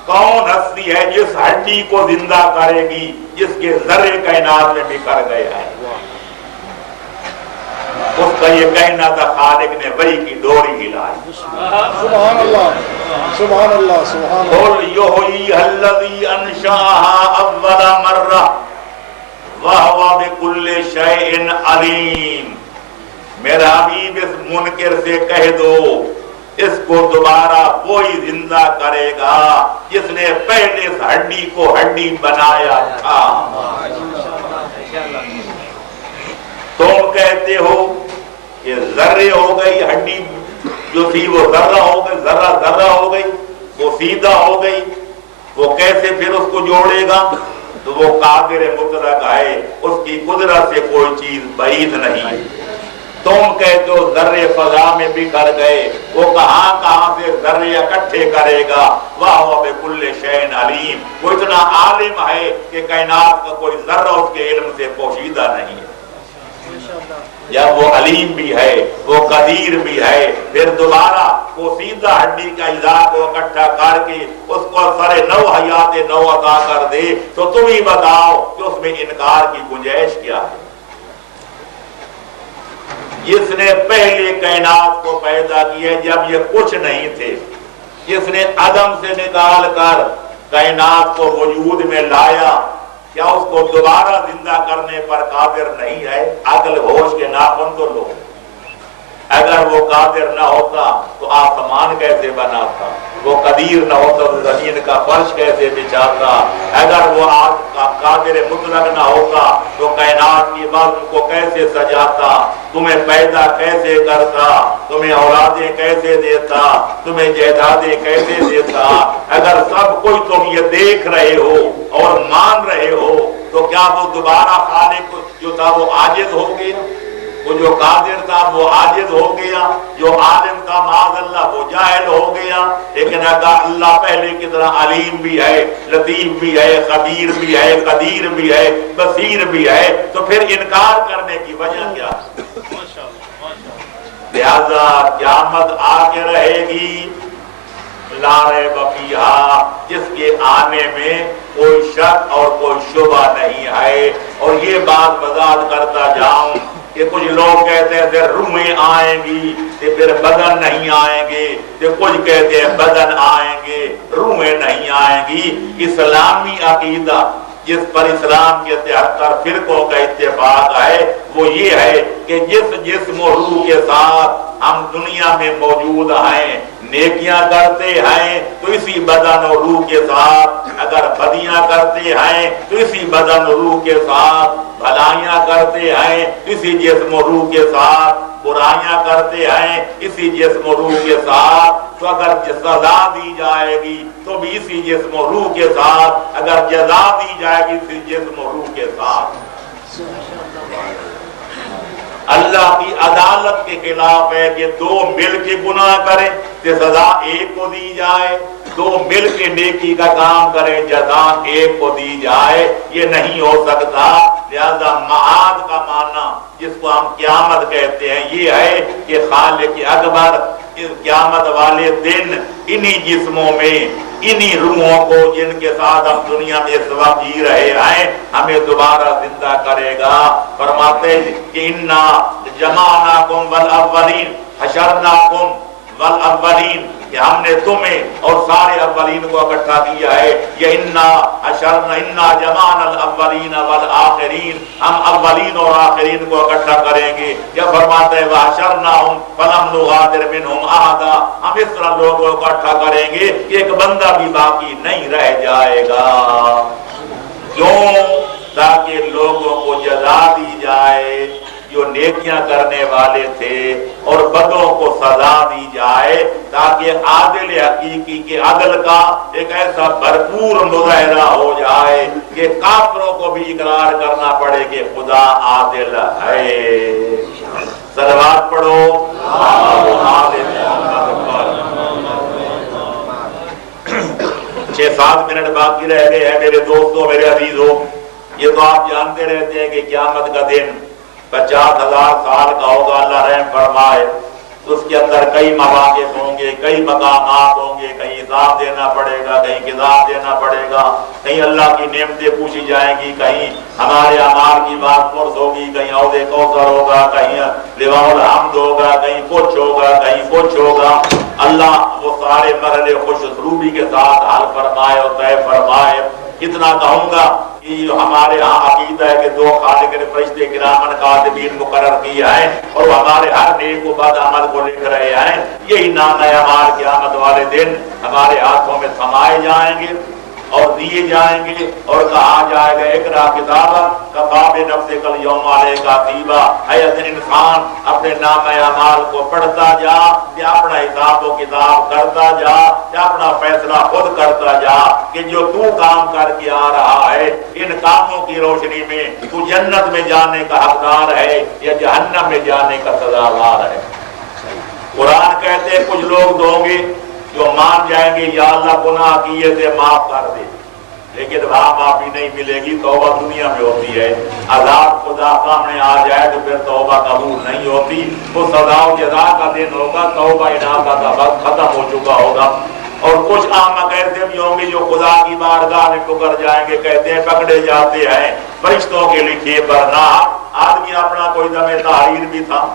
کون ہستی ہے جس ہڈی کو زندہ کرے گی جس کے ذرے کائنات میں بکھر گئے ہیں؟ اس کا یہ کہنا تھا، خالق نے وحی کی ڈوری ہلائی۔ سبحان اللہ، سبحان اللہ، سبحان اللہ۔ قل یحیی الذی انشأها اول مرہ وہو بکل شیء علیم۔ میرا حبیب اس منکر سے کہہ دو اس کو دوبارہ وہی زندہ کرے گا جس نے پہلے اس ہڈی کو ہڈی بنایا تھا۔ تم کہتے ہو کہ ذرے ہو گئی، ہڈی جو تھی وہ ذرہ ہو گئی، ذرہ ہو گئی، وہ سیدھا ہو گئی، وہ کیسے پھر اس کو جوڑے گا؟ تو وہ قادر مطلق ہے، اس کی قدرت سے کوئی چیز بعید نہیں۔ تم کہتے ہو ذرے فضا میں بکھر گئے، وہ کہاں سے ذرے اکٹھے کرے گا؟ وَهُوَ بِكُلِّ شَيْءٍ عَلِيمٌ، وہ اتنا عالم ہے کہ کائنات کا کوئی ذرہ اس کے علم سے پوشیدہ نہیں ہے۔ جب وہ علیم بھی ہے، وہ قدیر بھی ہے، پھر دوبارہ وہ سیدھا ہڈی کا اجزاء کو اکٹھا کر کے اس کو سارے نو حیات نو عطا کر دے، تو تم ہی بتاؤ کہ اس میں انکار کی گنجائش کیا ہے؟ جس نے پہلے کائنات کو پیدا کیا جب یہ کچھ نہیں تھے، جس نے عدم سے نکال کر کائنات کو وجود میں لایا، کیا اس کو دوبارہ زندہ کرنے پر قادر نہیں ہے؟ عقل ہوش کے ناخن تو لو۔ اگر وہ قادر نہ ہوتا تو آسمان کیسے بنا تھا؟ وہ قدیر نہ ہوتا تو زمین کا فرش کیسے بچھاتا؟ اگر وہ قادر مطلق نہ ہوتا تو کائنات کی نظم کو کیسے سجاتا؟ تمہیں پیدا کیسے کرتا؟ تمہیں اولادیں کیسے دیتا؟ تمہیں جائیدادیں کیسے دیتا؟ اگر سب کوئی تم یہ دیکھ رہے ہو اور مان رہے ہو تو کیا وہ دوبارہ خالق جو تھا وہ عاجز ہو گیا؟ وہ جو قادر تھا وہ عاجز ہو گیا؟ جو عالم تھا معاذ اللہ وہ جاہل ہو گیا؟ لیکن اگر اللہ پہلے کی طرح علیم بھی ہے، لطیف بھی ہے، خبیر بھی ہے، قدیر بھی ہے، بصیر بھی ہے، تو پھر انکار کرنے کی وجہ کیا؟ لہذا قیامت آ کے رہے گی، لا ریب فیہا، جس کے آنے میں کوئی شک اور کوئی شبہ نہیں ہے۔ اور یہ بات وضاحت کرتا جاؤں کہ کچھ لوگ کہتے ہیں پھر روحیں آئیں گی کہ پھر بدن نہیں آئیں گے، کہ کچھ کہتے ہیں بدن آئیں گے روحیں نہیں آئیں گی۔ اسلامی عقیدہ جس پر اسلام کے 73 فرقوں کا اتفاق ہے وہ یہ ہے کہ جس جسم و روح کے ساتھ ہم دنیا میں موجود ہیں، نیکیاں کرتے ہیں تو اسی بدن اور روح کے ساتھ، اگر بدیاں کرتے ہیں تو اسی بدن اور روح کے ساتھ، بھلائیاں کرتے ہیں اسی جسم و روح کے ساتھ، برائیاں کرتے ہیں اسی جسم و روح کے ساتھ۔ تو اگر سزا دی جائے گی تو بھی اسی جسم و روح کے ساتھ، اگر جزا دی جائے گی اسی جسم و روح کے ساتھ۔ اللہ کی عدالت کے خلاف ہے کہ دو مل کے گناہ کریں کہ سزا ایک کو دی جائے، دو مل کے نیکی کا کام کریں جزا ایک کو دی جائے، یہ نہیں ہو سکتا۔ لہذا معاد کا معنی جس کو ہم قیامت کہتے ہیں یہ ہے کہ خالق اکبر قیامت والے دن انہی جسموں میں، انہی روحوں کو جن کے ساتھ ہم دنیا میں اس وقت جی رہے ہیں ہمیں دوبارہ زندہ کرے گا۔ فرماتے ہیں کہ انا جمعناکم والاولین حشرناکم والاولین، کہ ہم نے تمہیں اور سارے اولین کو اکٹھا کیا ہے۔ یہ انا جمعنا الاولین والآخرین، ہم اولین اور آخرین کو اکٹھا کریں گے۔ کیا فرماتا ہے وحشرناہم فلم نغادر منہم احدا، ہم اس طرح لوگوں کو اکٹھا کریں گے کہ ایک بندہ بھی باقی نہیں رہ جائے گا۔ کیوں؟ تاکہ لوگوں کو جزا دی جائے جو نیکیاں کرنے والے تھے اور بدوں کو سزا دی جائے، تاکہ عادل حقیقی کے عدل کا ایک ایسا بھرپور مظاہرہ ہو جائے کہ کافروں کو بھی اقرار کرنا پڑے کہ خدا عادل ہے۔ صلوات پڑھو چھ سات منٹ باقی رہ گئے ہیں میرے دوستوں، میرے عزیزوں۔ یہ تو آپ جانتے رہتے ہیں کہ قیامت کا دن 50,000 سال کا ہوگا، اللہ رحم فرمائے۔ اس کے اندر کئی مواقف ہوں گے، کئی مقامات ہوں گے، کہیں حساب دینا پڑے گا، کہیں کتاب دینا پڑے گا، کہیں اللہ کی نعمتیں پوچھی جائیں گی، کہیں ہمارے اعمال کی بات پرس ہوگی، کہیں عہد کوثر ہوگا، کہیں لواء الحمد ہوگا، کہیں کچھ ہوگا، کہیں کچھ ہوگا۔ اللہ وہ سارے مرحلے خوش اسلوبی کے ساتھ حل فرمائے اور طے فرمائے۔ اتنا کہوں گا کہ ہمارے ہاں عقیدہ ہے کہ دو خالق نے فرشتے کرامن کاتبین مقرر کیا ہے اور وہ ہمارے ہر نیک و بد عمل کو لکھ رہے ہیں۔ یہی نام اعمال قیامت والے دن ہمارے ہاتھوں میں تھمائے جائیں گے اور دیے جائیں گے اور کہا جائے گا اقرا کتابک کفی بنفسک الیوم علیک حسیبا، اے انسان اپنے نام اعمال کو پڑھتا جا، کہ اپنا حساب و کتاب کرتا جا، کہ اپنا فیصلہ خود کرتا جا کہ جو تو کام کر کے آ رہا ہے ان کاموں کی روشنی میں تو جنت میں جانے کا حقدار ہے یا جہنم میں جانے کا سزاوار ہے۔ قرآن کہتے ہیں کچھ لوگ ہوں گے جو مان جائیں گے یا اللہ گناہ کیے تھے معاف کر دے، لیکن وہاں معافی نہیں ملے گی، توبہ دنیا میں ہوتی ہے۔ عذاب خدا سامنے آ جائے تو پھر توبہ قبول نہیں ہوتی، وہ سزا و جزا کا دن ہوگا، توبہ انابہ کا وقت ختم ہو چکا ہوگا۔ اور کچھ عام ایسے بھی ہوں گے جو خدا کی بارگاہ میں پکر جائیں گے، کہتے ہیں پکڑے جاتے ہیں فرشتوں کے لکھے پر نہ۔ آدمی اپنا کوئی دم تحریر بھی تھا،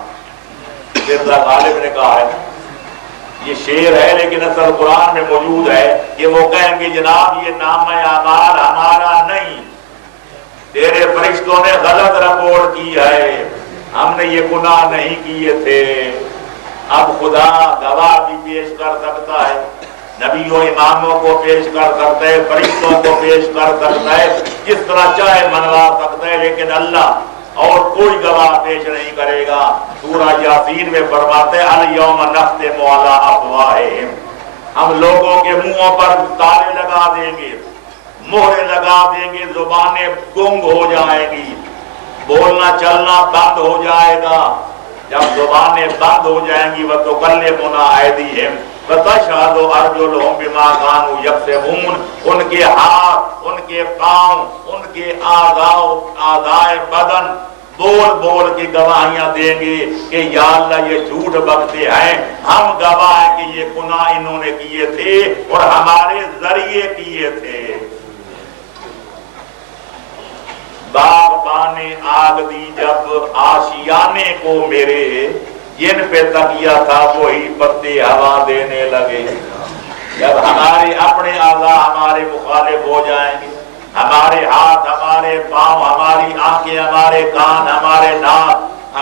مرزا غالب نے کہا ہے، یہ شعر ہے لیکن اصل قرآن میں موجود ہے کہ وہ کہیں گے جناب یہ نام اعمال ہمارا نہیں، تیرے فرشتوں نے غلط رپورٹ کی ہے، ہم نے یہ گناہ نہیں کیے تھے۔ اب خدا گواہ بھی پیش کر سکتا ہے، نبیوں اماموں کو پیش کر سکتا ہے، فرشتوں کو پیش کر سکتا ہے، جس طرح چاہے منوا سکتا ہے، لیکن اللہ اور کوئی گواہ پیش نہیں کرے گا۔ سورہ یاسین میں فرماتے ہیں الیوم نختم علی افواہہم، ہم لوگوں کے منہوں پر تالے لگا دیں گے، مہرے لگا دیں گے، زبانیں گنگ ہو جائیں گی، بولنا چلنا بند ہو جائے گا۔ جب زبانیں بند ہو جائیں گی وتکلمنا ایدیہم وتشہد ارجلہم بما کانوا یکسبون، ان کے ہاتھ، ان کے پاؤں، ان کے اعضائے بدن بول بول کے گواہیاں دیں گے کہ یا اللہ یہ جھوٹ بکتے ہیں، ہم گواہ ہیں کہ یہ گناہ انہوں نے کیے تھے اور ہمارے ذریعے کیے تھے۔ باغبان آگ دی جب آشیانے کو میرے، جن پہ تکیہ تھا وہی پتے ہوا دینے لگے۔ جب ہمارے اپنے اعضاء ہمارے مخالف ہو جائیں گے، ہمارے ہاتھ، ہمارے پاؤں، ہماری آنکھیں، ہمارے کان، ہمارے ناک،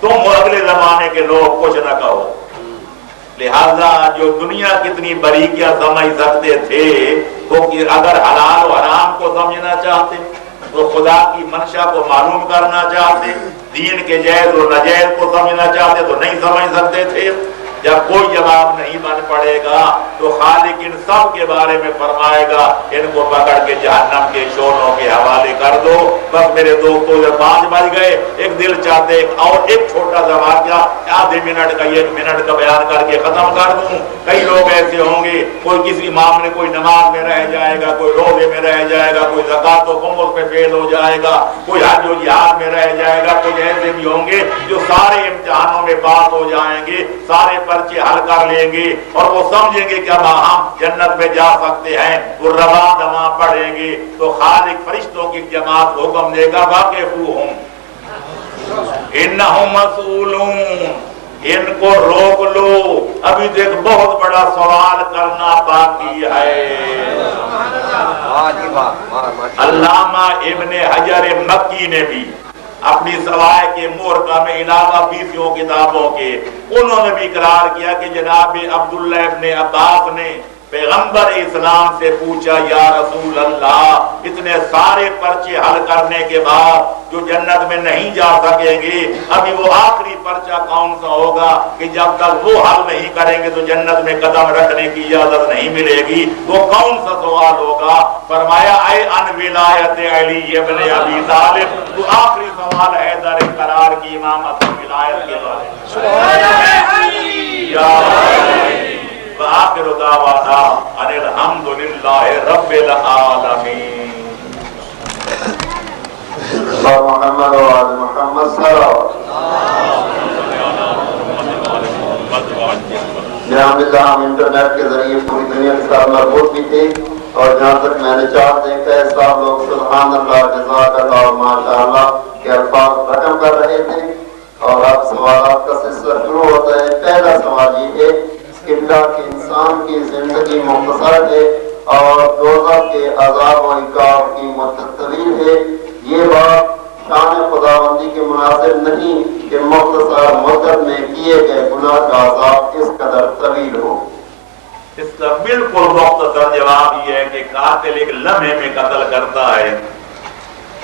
تم اگلے زمانے کے لوگ کچھ نہ کہو۔ لہذا جو دنیا کتنی باریکیاں سمجھ سکتے تھے، وہ اگر حلال و حرام کو سمجھنا چاہتے تو خدا کی منشا کو معلوم کرنا چاہتے، دین کے جائز و ناجائز کو سمجھنا چاہتے تو نہیں سمجھ سکتے تھے۔ جب کوئی جواب نہیں بن پڑے گا تو خالق ان سب کے بارے میں فرمائے گا ان کو پکڑ کے جہنم کے شعلوں کے حوالے کر دو۔ بس میرے دوستوں، جب 5 بج گئے، ایک دل چاہتے اور ایک چھوٹا سا واقعہ آدھے منٹ کا 1 منٹ کا بیان کر کے ختم کر دوں۔ کئی لوگ ایسے ہوں گے، کوئی کسی معاملے کوئی نماز میں رہ جائے گا، کوئی روزے میں رہ جائے گا، کوئی زکات و خمس میں فیل ہو جائے گا، کوئی حج و جہاد میں رہ جائے گا، کوئی ایسے بھی ہوں گے جو سارے امتحانوں میں پاس ہو جائیں گے، سارے پرچے حل کر لیں گے اور وہ سمجھیں گے کہ اب ہم جنت میں جا سکتے ہیں۔ وہ رواں دواں پڑھیں گے تو خالق فرشتوں کی جماعت حکم دے گا واقفوہم انہم مسئولون، ان کو روک لو، ابھی تو ایک بہت بڑا سوال کرنا باقی ہے۔ علامہ ابن حجر مکی نے بھی اپنی سوائے کے مورکہ میں علاوہ 20 کتابوں کے انہوں نے بھی اقرار کیا کہ جناب عبداللہ ابن عباس نے پیغمبر اسلام سے پوچھا، یا رسول اللہ، اتنے سارے پرچے حل کرنے کے بعد جو جنت میں نہیں جا سکیں گے، ابھی وہ آخری پرچہ کون سا ہوگا کہ جب تک وہ حل نہیں کریں گے تو جنت میں قدم رکھنے کی اجازت نہیں ملے گی، وہ کون سا سوال ہوگا؟ فرمایا اے ان ولایت علی ابن ابی طالب، تو آخری سوال ہے در قرار کی امامت ولایت کے بارے میں۔ سبحان وآخر دعوانا ان الحمدللہ رب العالمین۔ محمد و آل محمد صلی اللہ علیہ ہم انٹرنیٹ کے ذریعے پوری دنیا کے ساتھ مربوط بھی تھے، اور جہاں تک میں نے چاہت دیکھا ہے سب لوگ سبحان اللہ، جزاک اللہ اور ماشاء اللہ کے الفاظ رقم کر رہے تھے، اور اب سوالات کا سلسلہ شروع ہوتا ہے۔ پہلا سوال یہ ہے قبلہ کہ انسان کی زندگی مختصر ہے اور دوزخ کے عذاب و عقاب کی مدت طویل ہے، یہ بات شان خداوندی کے مناسب نہیں کہ مختصر مدت میں کیے گئے گناہ کا عذاب اس قدر طویل ہو۔ اس کا بالکل مختصر جواب یہ ہے کہ قاتل ایک لمحے میں قتل کرتا ہے،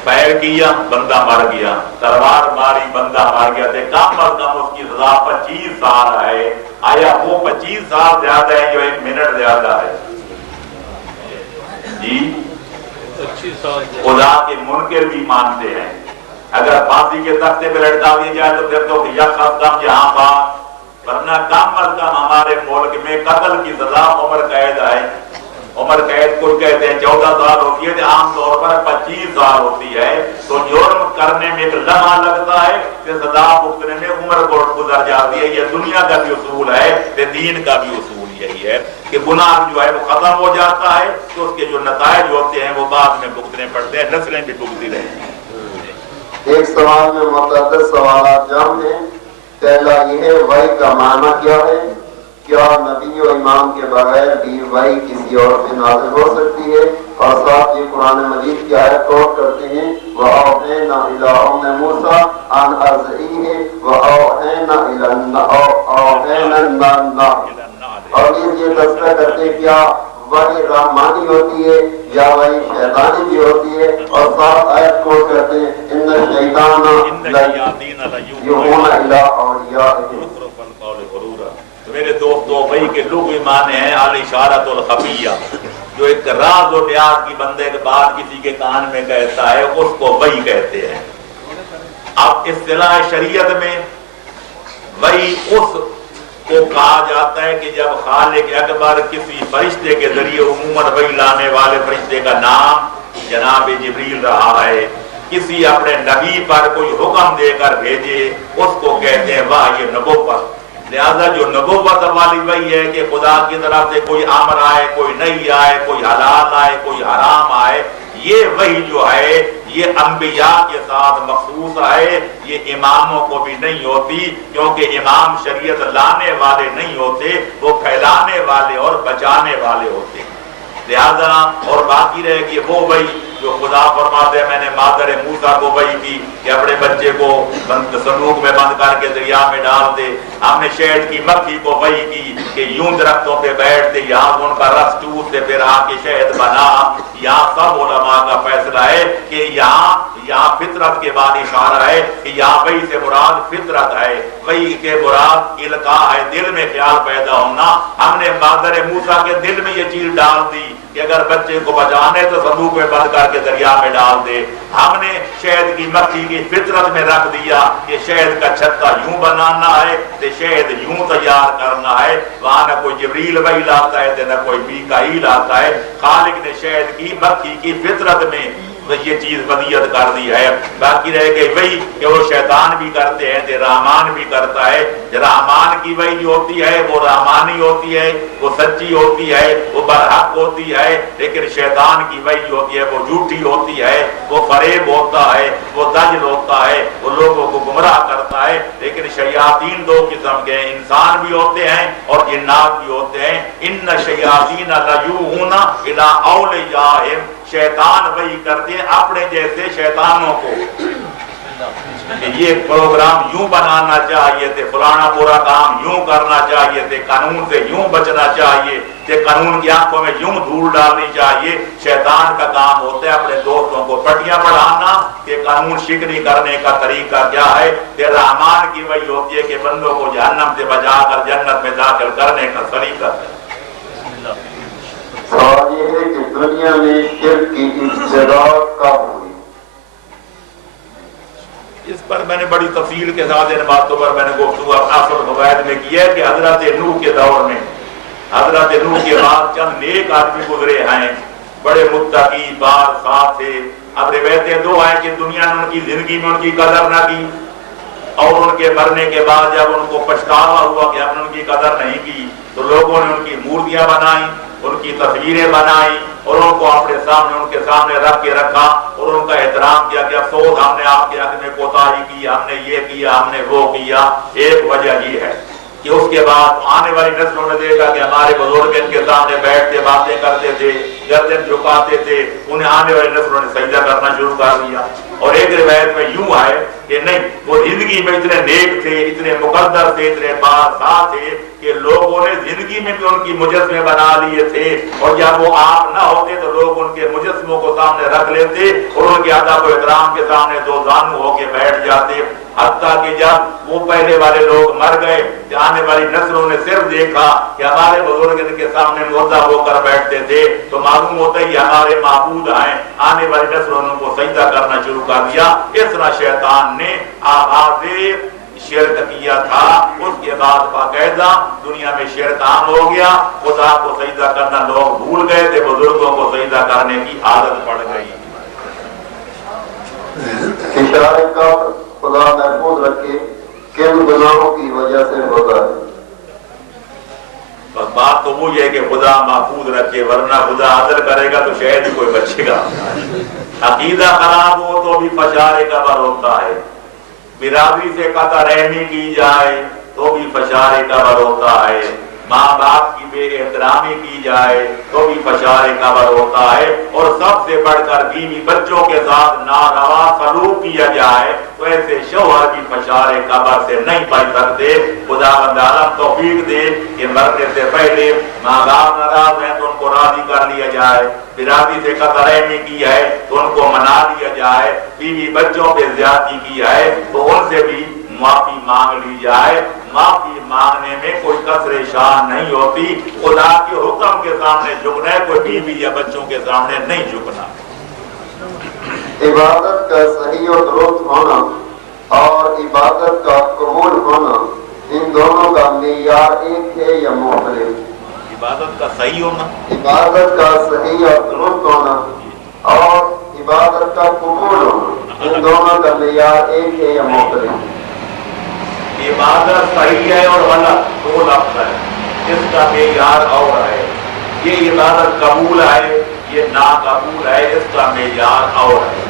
فائر کیا بندہ مر گیا، تلوار ماری بندہ مر گیا، تو کم از کم اس کی سزا 25 سال ہے۔ آیا وہ 25 سال زیادہ ہے جو 1 منٹ زیادہ ہے؟ جی خدا کے منکر بھی مانتے ہیں اگر پھانسی کے تختے پہ لٹکا دیا جائے تو پھر تو یک ختم جہاں پاک، ورنہ کم از کم ہمارے ملک میں قتل کی سزا عمر قید ہے۔ عمر قید کو کہتے ہیں 14 سال ہوتی ہے، عام طور پر 25 سال ہوتی ہے، تو جرم کرنے میں ایک لمحہ لگتا ہے کہ سزا بھگتنے میں عمر کو گزر جاتی ہے۔ یہ دنیا کا بھی اصول ہے، یہ دین کا بھی اصول یہی ہے کہ گناہ جو ہے وہ ختم ہو جاتا ہے تو اس کے جو نتائج ہوتے ہیں وہ بعد میں بھگتنے پڑتے ہیں، نسلیں بھی بھگتی رہتی ہیں۔ ایک سوال میں متعدد سوالات جمع ہیں۔ پہلا یہ ہے وحی کا معنی کیا ہے؟ کیا نبی و امام کے بغیر بھی وحی کسی اور پہ نازل ہو سکتی ہے؟ اور ساتھ یہ قرآن مجید کی آیت کوٹ کرتے ہیں وَأَوْحَيْنَا إِلَىٰ أُمِّ مُوسَىٰ أَنْ أَرْضِعِيهِ وَأَوْحَيْنَا إِلَى النَّحْلِ، اور یہ تذکرہ کرتے ہیں کیا وحی رحمانی ہوتی ہے یا وحی شیطانی بھی ہوتی ہے؟ اور ساتھ آیت کوٹ کرتے ہیں إِنَّ الشَّيْطَانَ لَيُوحِي إِلَىٰ أَوْلِيَائِهِ۔ میرے دوستو، وحی کے لغوی معنی ہیں الاشارۃ الخفیہ، جو ایک راز و نیاز کی بندے کے بعد کسی کے کان میں کہتا ہے اس کو وحی کہتے ہیں۔ اب اصطلاح شریعت میں وحی اس کو کہا جاتا ہے کہ جب خالق اکبر کسی فرشتے کے ذریعے، عموماً وحی لانے والے فرشتے کا نام جناب جبریل رہا ہے، کسی اپنے نبی پر کوئی حکم دے کر بھیجے اس کو کہتے ہیں وحی نبوت۔ لہذا جو نبوت والی وحی ہے کہ خدا کی طرف سے کوئی امر آئے، کوئی نہیں آئے، کوئی حلال آئے، کوئی حرام آئے، یہ وحی جو ہے یہ انبیاء کے ساتھ مخصوص ہے، یہ اماموں کو بھی نہیں ہوتی، کیونکہ امام شریعت لانے والے نہیں ہوتے، وہ پھیلانے والے اور بچانے والے ہوتے ہیں۔ لہذا اور باقی رہے کہ وہ وحی جو خدا فرماتے ہیں میں نے مادر موسیٰ کو وحی کی کہ اپنے بچے کو صندوق میں بند کر کے دریا میں ڈال دے. ہم نے شہد کی مکھی کو وحی کی کہ یوں درختوں پہ بیٹھتے یہاں ان کا رس چوستے پھر آ کے شہد بنا. یہاں سب علماء کا فیصلہ ہے کہ یہاں فطرت کے بعد اشارہ ہے کہ یہاں وحی سے مراد فطرت ہے, وحی کے مراد القاء ہے, دل میں خیال پیدا ہونا. ہم نے مادر موسیٰ کے دل میں یہ چیز ڈال دی کہ اگر بچے کو بچانے تو صندوق میں بند کر کے دریا میں ڈال دے. ہم نے شہد کی مکھی کی فطرت میں رکھ دیا کہ شہد کا چھتا یوں بنانا ہے تو شہد یوں تیار کرنا ہے. وہاں نہ کوئی جبریل وحی لاتا ہے نہ کوئی میکائیل آتا ہے. خالق نے شہد کی مکھی کی فطرت میں یہ چیز بدیت کر دی ہے. باقی رہ گئی وہی کہ وہ شیطان بھی کرتے ہیں تو رحمان بھی کرتا ہے. رحمان کی وہی جو ہوتی ہے وہ رحمانی ہوتی ہے, وہ سچی ہوتی ہے, وہ برحق ہوتی ہے. لیکن شیطان کی وہی جو ہوتی ہے وہ جھوٹی ہوتی ہے, وہ فریب ہوتا ہے, وہ دجل ہوتا ہے, وہ لوگوں کو گمراہ کرتا ہے. لیکن شیاطین دو قسم کے ہیں, انسان بھی ہوتے ہیں اور جنات بھی ہوتے ہیں. ان شیاطین لیوحون الی اولیاءہم, شیطان وہی کرتے ہیں اپنے جیسے شیطانوں کو کہ یہ پروگرام یوں بنانا چاہیے تھے, فلانا برا کام یوں کرنا چاہیے تھے, قانون سے یوں بچنا چاہیے تھے, قانون کی آنکھوں میں یوں دھول ڈالنی چاہیے. شیطان کا کام ہوتا ہے اپنے دوستوں کو پٹیاں پڑھانا کہ قانون شکنی کرنے کا طریقہ کیا ہے. رحمان کی وہی ہوتی ہے کہ بندوں کو جہنم سے بچا کر جنت میں داخل کرنے کا طریقہ ہے. سوال یہ ہے کہ دنیا میں شرک کی ابتدا کب ہوئی؟ اس پر میں نے بڑی تفصیل کے ساتھ ان باتوں پر میں نے گفتگو اپنا فوائد میں کی ہے کہ حضرت نوح کے دور میں, حضرت نوح کے بعد چند نیک آدمی گزرے ہیں, بڑے متقی بار صاحب تھے. اب روایتیں دو ہیں کہ دنیا نے ان کی زندگی میں ان کی قدر نہ کی اور ان کے مرنے کے بعد جب ان کو پچھتاوا ہوا کہ ہم نے ان کی قدر نہیں کی تو لوگوں نے ان کی مورتیاں بنائیں, ان کی تصویریں بنائی اور ان کو اپنے سامنے ان کے سامنے رکھ کے رکھا اور ان کا احترام کیا کہ افسوس ہم نے آپ کے حق میں کوتاہی کی, ہم نے یہ کیا, ہم نے وہ کیا. ایک وجہ یہ ہے کہ اس کے بعد آنے والی نسلوں نے دیکھا کہ ہمارے بزرگ ان کے سامنے بیٹھتے باتیں کرتے تھے, گردن جھکاتے تھے, انہیں آنے والی نسلوں نے سجدہ کرنا شروع کر دیا. اور ایک روایت میں یوں ہے کہ نہیں, وہ زندگی میں اتنے نیک تھے, اتنے مقدر تھے, اتنے بادشاہ تھے کہ لوگوں نے زندگی میں بھی ان کی مجسمے بنا لیے تھے اور جب وہ آپ نہ ہوتے تو لوگ ان کے مجسموں کو سامنے رکھ لیتے اور ان کے ادب و احترام کے سامنے دو زانو ہو کے بیٹھ جاتے. حتیٰ کہ جب وہ پہلے والے لوگ مر گئے, آنے والی نسلوں نے صرف دیکھا کہ ہمارے بزرگ ان کے سامنے مردہ ہو کر بیٹھتے تھے تو معلوم ہوتا ہی ہمارے معبود ہیں. آنے والی نسلوں نے ان کو سجدہ کرنا شروع کر دیا. اس طرح شیطان نے آغاز شرک کیا تھا. اس کے بعد باقاعدہ دنیا میں شرک عام ہو گیا, خدا کو سجدہ کرنا لوگ بھول گئے تھے, بزرگوں کو سجدہ کرنے کی عادت پڑ گئی. اشارے کا خدا محفوظ رکھے کن گناہوں کی وجہ سے ہوتا ہے؟ بس بات تو وہ ہے کہ خدا محفوظ رکھے, ورنہ خدا عدل کرے گا تو شاید ہی کوئی بچے گا. عقیدہ خراب ہو تو بھی فشار قبر ہوتا ہے, برادری سے قطع رحمی کی جائے تو بھی فشار قبر ہوتا ہے, ماں باپ کی بے احترامی کی جائے تو بھی فشار قبر ہوتا ہے, اور سب سے بڑھ کر بیوی بچوں کے ساتھ ناروا سلوک کیا جائے تو ایسے شوہر بھی فشار قبر سے نہیں بچ سکتے. خدا بندہ توفیق دے کہ مرنے سے پہلے ماں باپ ناراض ہیں تو ان کو راضی کر لیا جائے, برادری سے قطع رحمی کی ہے تو ان کو منا لیا جائے, بیوی بچوں پہ زیادتی کی ہے تو ان سے بھی معافی مانگ لی جائے. معافی مانگنے میں کوئی قصر شان نہیں ہوتی, خدا کے حکم کے سامنے جھکنا ہے, کوئی بیوی یا بچوں کے سامنے نہیں جھکنا. عبادت کا صحیح و درست ہونا اور عبادت کا قبول ہونا, ان دونوں کا معیار ایک ہے یا مختلف؟ عبادت کا صحیح ہونا, عبادت کا صحیح اور درست ہونا اور عبادت کا قبول ہونا, ان دونوں کا معیار ایک ہے یا مختلف؟ عبادت صحیح ہے اور غلط دو لفظ ہے, اس کا معیار اور ہے. یہ عبادت قبول ہے, یہ ناقبول ہے, اس کا معیار اور ہے.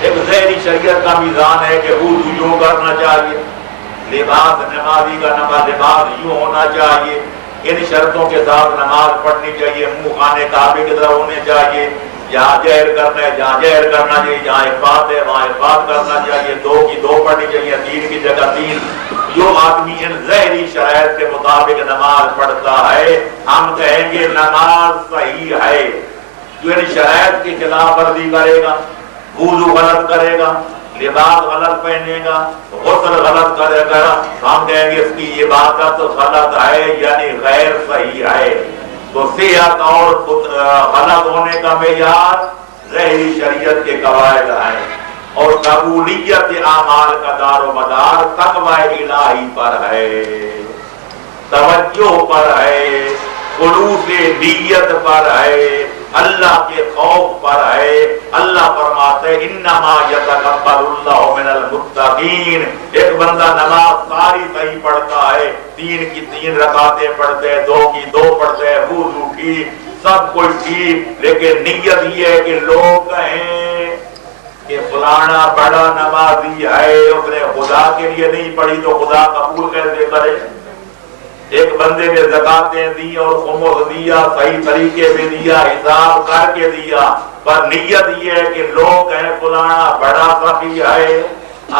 ایک ظاہری شریعت کا میزان ہے کہ وضو یوں کرنا چاہیے, لباس نمازی کا لباس یوں ہونا چاہیے, ان شرطوں کے ساتھ نماز پڑھنی چاہیے, منہ خانے کعبے کی طرف ہونے چاہیے, جہاں جہر کرنا ہے جہاں جہر کرنا چاہیے، جہاں افات ہے وہاں افات کرنا چاہیے، 2 کی 2 پڑھنی چاہیے، 3 کی جگہ 3۔ جو آدمی ان ظاہری شرائط کے مطابق نماز پڑھتا ہے ہم کہیں گے نماز صحیح ہے۔ جو ان شرائط کی خلاف ورزی کرے گا، وضو غلط کرے گا، لباس غلط پہنے گا، غسل غلط کرے گا، ہم کہیں گے اس کی عبادت غلط ہے، یعنی غیر صحیح ہے۔ تو صحت اور غلط ہونے کا معیار ظاہری شریعت کے قواعد ہیں، اور قبولیت اعمال کا دار و مدار تقوی الہی پر ہے، توجہ پر ہے، خلوص نیت پر ہے، اللہ کے خوف پر ہے۔ اللہ فرماتے ہیں انما یتقبل اللہ من المتقین۔ ایک بندہ نماز ساری صحیح پڑھتا ہے، 3 کی 3 رکعتیں پڑھتے ہیں، 2 کی 2 پڑھتے ہیں، وضو ٹھیک، سب کچھ ٹھیک، لیکن نیت یہ ہے کہ لوگ کہیں کہ فلانا بڑا نمازی ہے، اس نے خدا کے لیے نہیں پڑھی تو خدا قبول کیسے کرے؟ ایک بندے نے زکاتیں دی اور خمس دیا، صحیح طریقے سے دیا، حساب کر کے دیا، پر نیت یہ ہے کہ لوگ ہیں فلانا بڑا سخی ہے،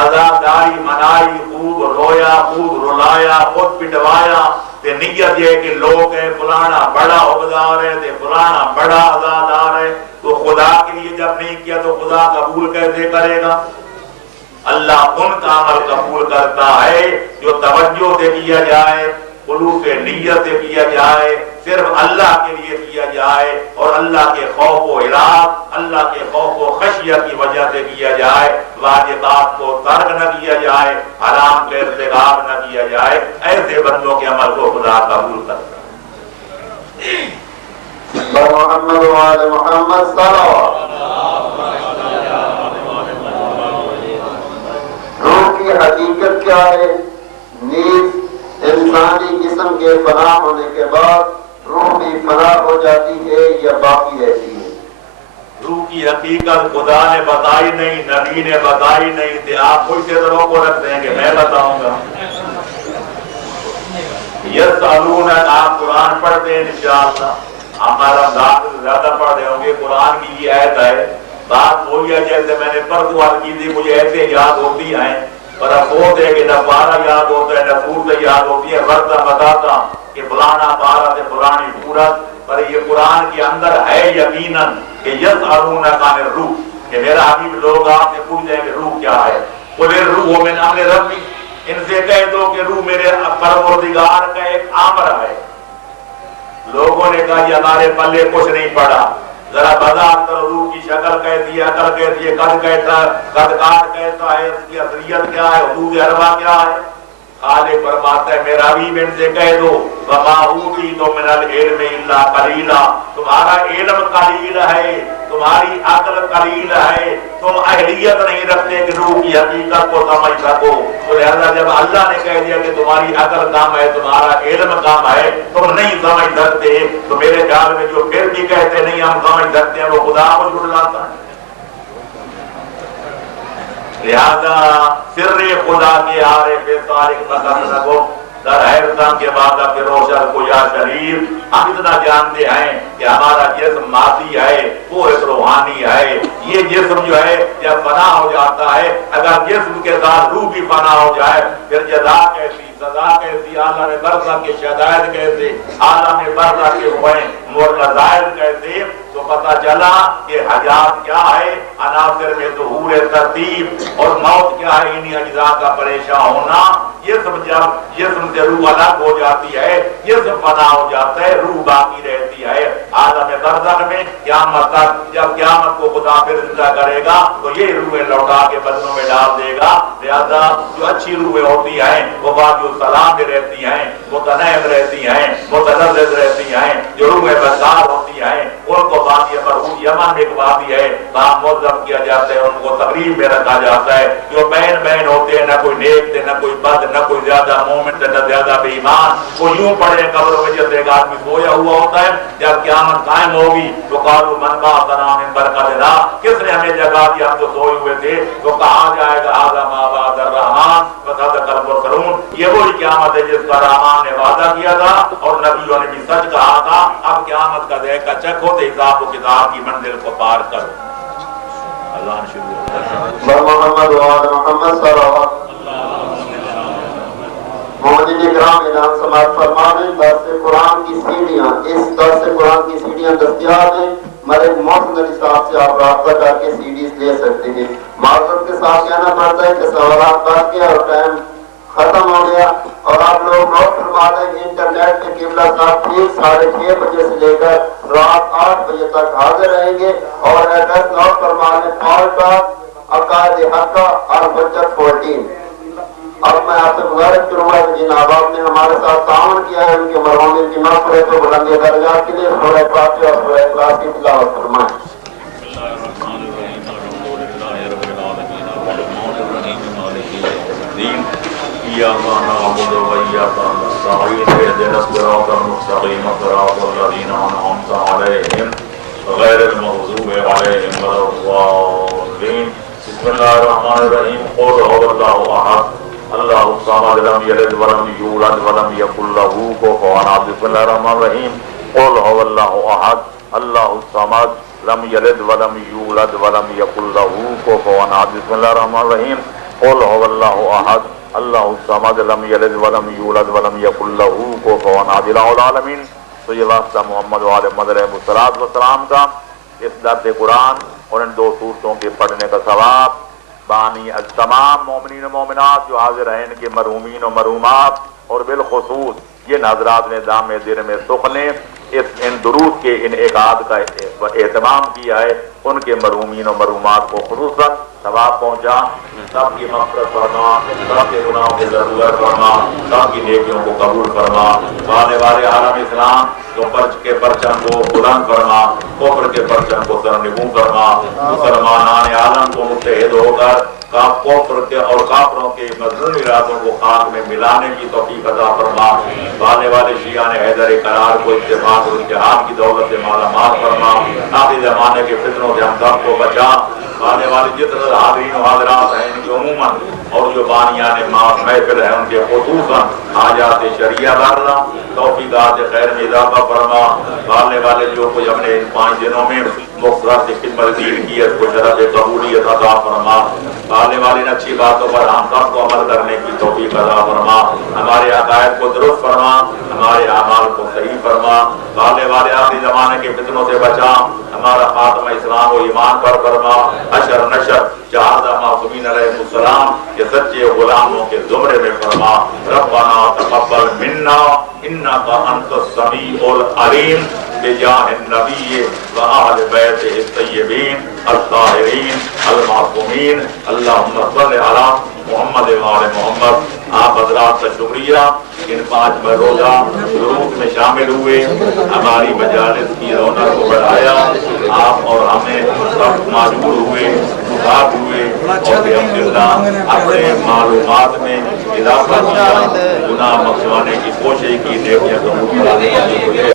عزاداری منائی، خوب رویا، خوب رلایا، خود پٹوایا، تے نیت یہ ہے کہ لوگ ہیں فلانا بڑا عہدیدار ہے، تے فلانا بڑا عزادار ہے، تو خدا کے لیے جب نہیں کیا تو خدا قبول کیسے کرے گا؟ اللہ ان کا عمل قبول کرتا ہے جو توجہ سے کیا جائے، خلوص نیت سے کیا جائے، صرف اللہ کے لیے کیا جائے، اور اللہ کے خوف و اراق، اللہ کے خوف و خشیت کی وجہ سے کیا جائے، واجبات کو ترک نہ کیا جائے، حرام کا ارتکاب نہ کیا جائے، ایسے بندوں کے عمل کو خدا قبول کرتا ہے۔ محمد وآل محمد صلوات۔ روح کی حقیقت کیا ہے؟ نیز انسانی جسم کے فنا ہونے کے بعد روح بھی فنا ہو جاتی ہے یا باقی رہتی ہے؟ روح کی حقیقت خدا نے بتائی نہیں، نبی نے بتائی نہیں، تھے آپ کوئی سے دلوں کو رکھ دیں گے، میں بتاؤں گا۔ یسألونک، آپ قرآن پڑھتے ہیں انشاءاللہ، ہمارا زیادہ پڑھتے ہوں گے، قرآن کی یہ آیت ہے، بات وہی ہے جیسے میں نے پرسوں عرض کی تھی، مجھے ایسے یاد ہوتی ہیں، پر افسوس ہے کہ نہ پارا یاد ہوتا ہے نہ سورت یاد ہوتی ہے، ورنہ بتاتا کہ فلانا پارا سے فلانی سورت، پر یہ قرآن کے اندر ہے یقیناً کہ یسألونک عن الروح، کہ میرا حبیب لوگ آپ سے پوچھ جائیں کہ روح کیا ہے، قل الروح من امر ربی، ان سے کہہ دو کہ روح میرے پروردگار کا ایک امر ہے۔ لوگوں نے کہا یہ ہمارے پلے کچھ نہیں پڑا، ذرا بازار کرو، روح کی شکل کیسی ہے، عقل کیسی ہے، قد کاٹ کیسا ہے، اس کی اصلیت کیا ہے، حدود اربع کیا ہے؟ خالق فرماتا ہے میرا حبیب ان سے کہہ دو وما اوتیتم من العلم الا قلیلا، تمہارا علم قلیل ہے، تمہاری عقل قلیل ہے، تم اہلیت نہیں رکھتے کہ روح کی حقیقت کو سمجھ سکو، تو لہذا جب اللہ نے کہہ دیا کہ تمہاری عقل کم ہے، تمہارا علم کم ہے، تم نہیں سمجھ سکتے، تو میرے خیال میں جو پھر بھی کہتے نہیں ہم سمجھ سکتے ہیں وہ خدا کو جھٹلاتا ہے۔ لہذا سر خدا کے عارف طارق مقام رکھو، در حیرتان کے بعد اب روشن کو یا شریف، ہم اتنا جانتے ہیں کہ ہمارا جسم مادی ہے، وہ ایک روحانی ہے، یہ جسم جو ہے جب فنا ہو جاتا ہے، اگر جسم کے ساتھ روح بھی فنا ہو جائے پھر جزا کیسی، سزا کیسی، عالم برزخ کے شدائد کیسے، عالم برزخ کے ہوئے مرزائد کیسے، تو پتہ چلا کہ حیات کیا ہے، عناصر میں ظہور ترتیب، اور موت کیا ہے، انہی اجزاء کا پریشان ہونا۔ جسم جب جسم سے روح الگ ہو جاتی ہے، جسم فنا ہو جاتا ہے، روح باقی رہتی ہے عالم برزخ میں قیامت تک۔ جب قیامت کو خدا پھر زندہ کرے گا تو یہ روحیں لوٹا کے بدنوں میں ڈال دے گا۔ لہذا جو اچھی روحیں ہوتی ہیں وہ باقی السلام میں رہتی ہیں، متنعم رہتی ہیں، متلذذ رہتی ہیں۔ جو روحیں بدکار ہوتی ہیں ان کو وادی مرعود یمن میں ایک وادی ہے وہاں معذب کیا جاتا ہے، ان کو تقریب میں رکھا جاتا ہے۔ جو بین ہوتے ہیں، نہ کوئی نیک تھے نہ کوئی بد، نہ کوئی زیادہ مومن تھے نہ زیادہ بے ایمان، وہ یوں پڑے قبروں میں جیسے ایک آدمی سویا ہوا ہوتا ہے۔ جب قیامت قائم ہوگی تو قالوا من بعثنا من مرقدنا، کس نے ہمیں جگا دیا، ہم تو سوئے ہوئے تھے، تو کہا جائے گا ھذا ما وعد الرحمن وصدق المرسلون، یہ وہی قیامت ہے جس کا رحمان نے وعدہ کیا تھا اور نبیوں نے بھی سچ کہا تھا۔ اب قیامت کا دیکھا چکھو تو حساب و کتاب کی منزل کو پار کرو. اللہ نے شروع محمد محمد صلی اللہ علیہ موجود کرام اعلان سماعت فرمانے درس قرآن کی سیڑھیاں اس درس قرآن کی سیڑھیاں دستیاب ہیں. ملک محسن علی صاحب سے آپ رابطہ کر کے سیڈیز لے سکتے ہیں. معذرت کے ساتھ کہنا پڑتا ہے کہ سوالات بات کیا اور ٹائم ختم ہو گیا اور آپ لوگ نوٹ فرما دیں انٹرنیٹ پہ قبلہ صاحب ٹھیک 6:30 بجے سے لے کر رات 8 بجے تک حاضر رہیں گے. اور ایڈریس نوٹ فرما لیں پالٹا عقائد حقہ اور بچت 14. اب میں آپ سے گزارش کروں گا کہ جن احباب نے ہمارے ساتھ تعاون کیا ہے ان کے مرحومین کی مغفرت و بلند درجات کے لیے سورہ فاتحہ اور سورہ اخلاص کی تلاوت فرمائیں. إياك نعبد وإياك نستعين اهدنا الصراط المستقيم صراط الذين أنعمت عليهم غير المغضوب عليهم ولا الضالين. بسم الله الرحمن الرحيم. قل هو الله أحد الله الصمد لم يلد ولم يولد ولم يكن له كفوا أحد. بسم الله الرحمن الرحيم. قل هو الله أحد الله الصمد لم يلد ولم يولد ولم يكن له كفوا أحد. بسم الله الرحمن الرحيم. قل هو الله أحد اللہ الصمد لم یلد ولم یولد ولم یکن لہ کفوا احد. العالمین. تو یہ واسطہ محمد وآل محمد علیہ الصلوۃ والسلام کا اس درس قرآن اور ان 2 سورتوں کے پڑھنے کا ثواب بانی تمام مومنین و مومنات جو حاضر ہیں ان کے مرحومین و مرحومات اور بالخصوص یہ حضرات نے دام دیر میں سخ نے ان درود کے انعقاد کا اہتمام کیا ہے ان کے مرحومین و مرحومات کو خصوصاً ثواب پہنچا. سب کی مغفرت فرما, سب کے گناہوں کی ضرورت فرما, سب کی نیکیوں کو قبول فرما. آنے والے عالم اسلام جو کے پرچم کو بلند فرما, کفر کے پرچم کو سرنگوں فرما. مسلمانان عالم کو متحد ہو کر کفر کے اور کافروں کے مذموم ارادوں کو خاک میں ملانے کی توفیق عطا فرما. آنے والے شیعان حیدر قرار کو اتفاق اور اتحاد کی دولت سے مالا مال فرما. آخری زمانے کے فتنوں سے ہم سب کو بچا. آنے والے جتنے حاضرین و حاضرات ہیں ان کی عموماً اور جو بانیان محفل ہیں ان کے خصوصاً حاجات شریعہ بھرنا توفیقات خیر میں اضافہ فرما. آنے والے جو کچھ ہم نے ان 5 دنوں میں مختصر سے خدمت دین کی ہے اس کو شرف قبولیت عطا فرما. آنے والی ان اچھی باتوں پر ہم سب کو عمل کرنے کی توفیق عطا فرما. ہمارے عقائد کو درست فرما, ہمارے اعمال کو صحیح فرما. آنے والے آخری زمانے کے فتنوں سے بچا. ہمارا خاتمہ اسلام و ایمان پر فرما. حشر نشر شہادہ معصومین علیہ السلام کے سچے غلاموں کے زمرے میں فرما. ربنا تقبل منا انک انت السمیع العلیم بجاہ النبی وآل بیتہ الطیبین الطاہرین المعصومین. اللہم صل علی محمد وآل محمد. آپ حضرات کا شکریہ ان 5 روزہ دروس میں شامل ہوئے, ہماری مجالس کی رونق کو بڑھایا. آپ اور ہمیں سب معذور ہوئے, مصاب ہوئے اور الحمدللہ اپنے معلومات میں اضافہ کیا, گناہ بخشوانے کی کوشش کی, نیکیاں قبول کرانے کی کوشش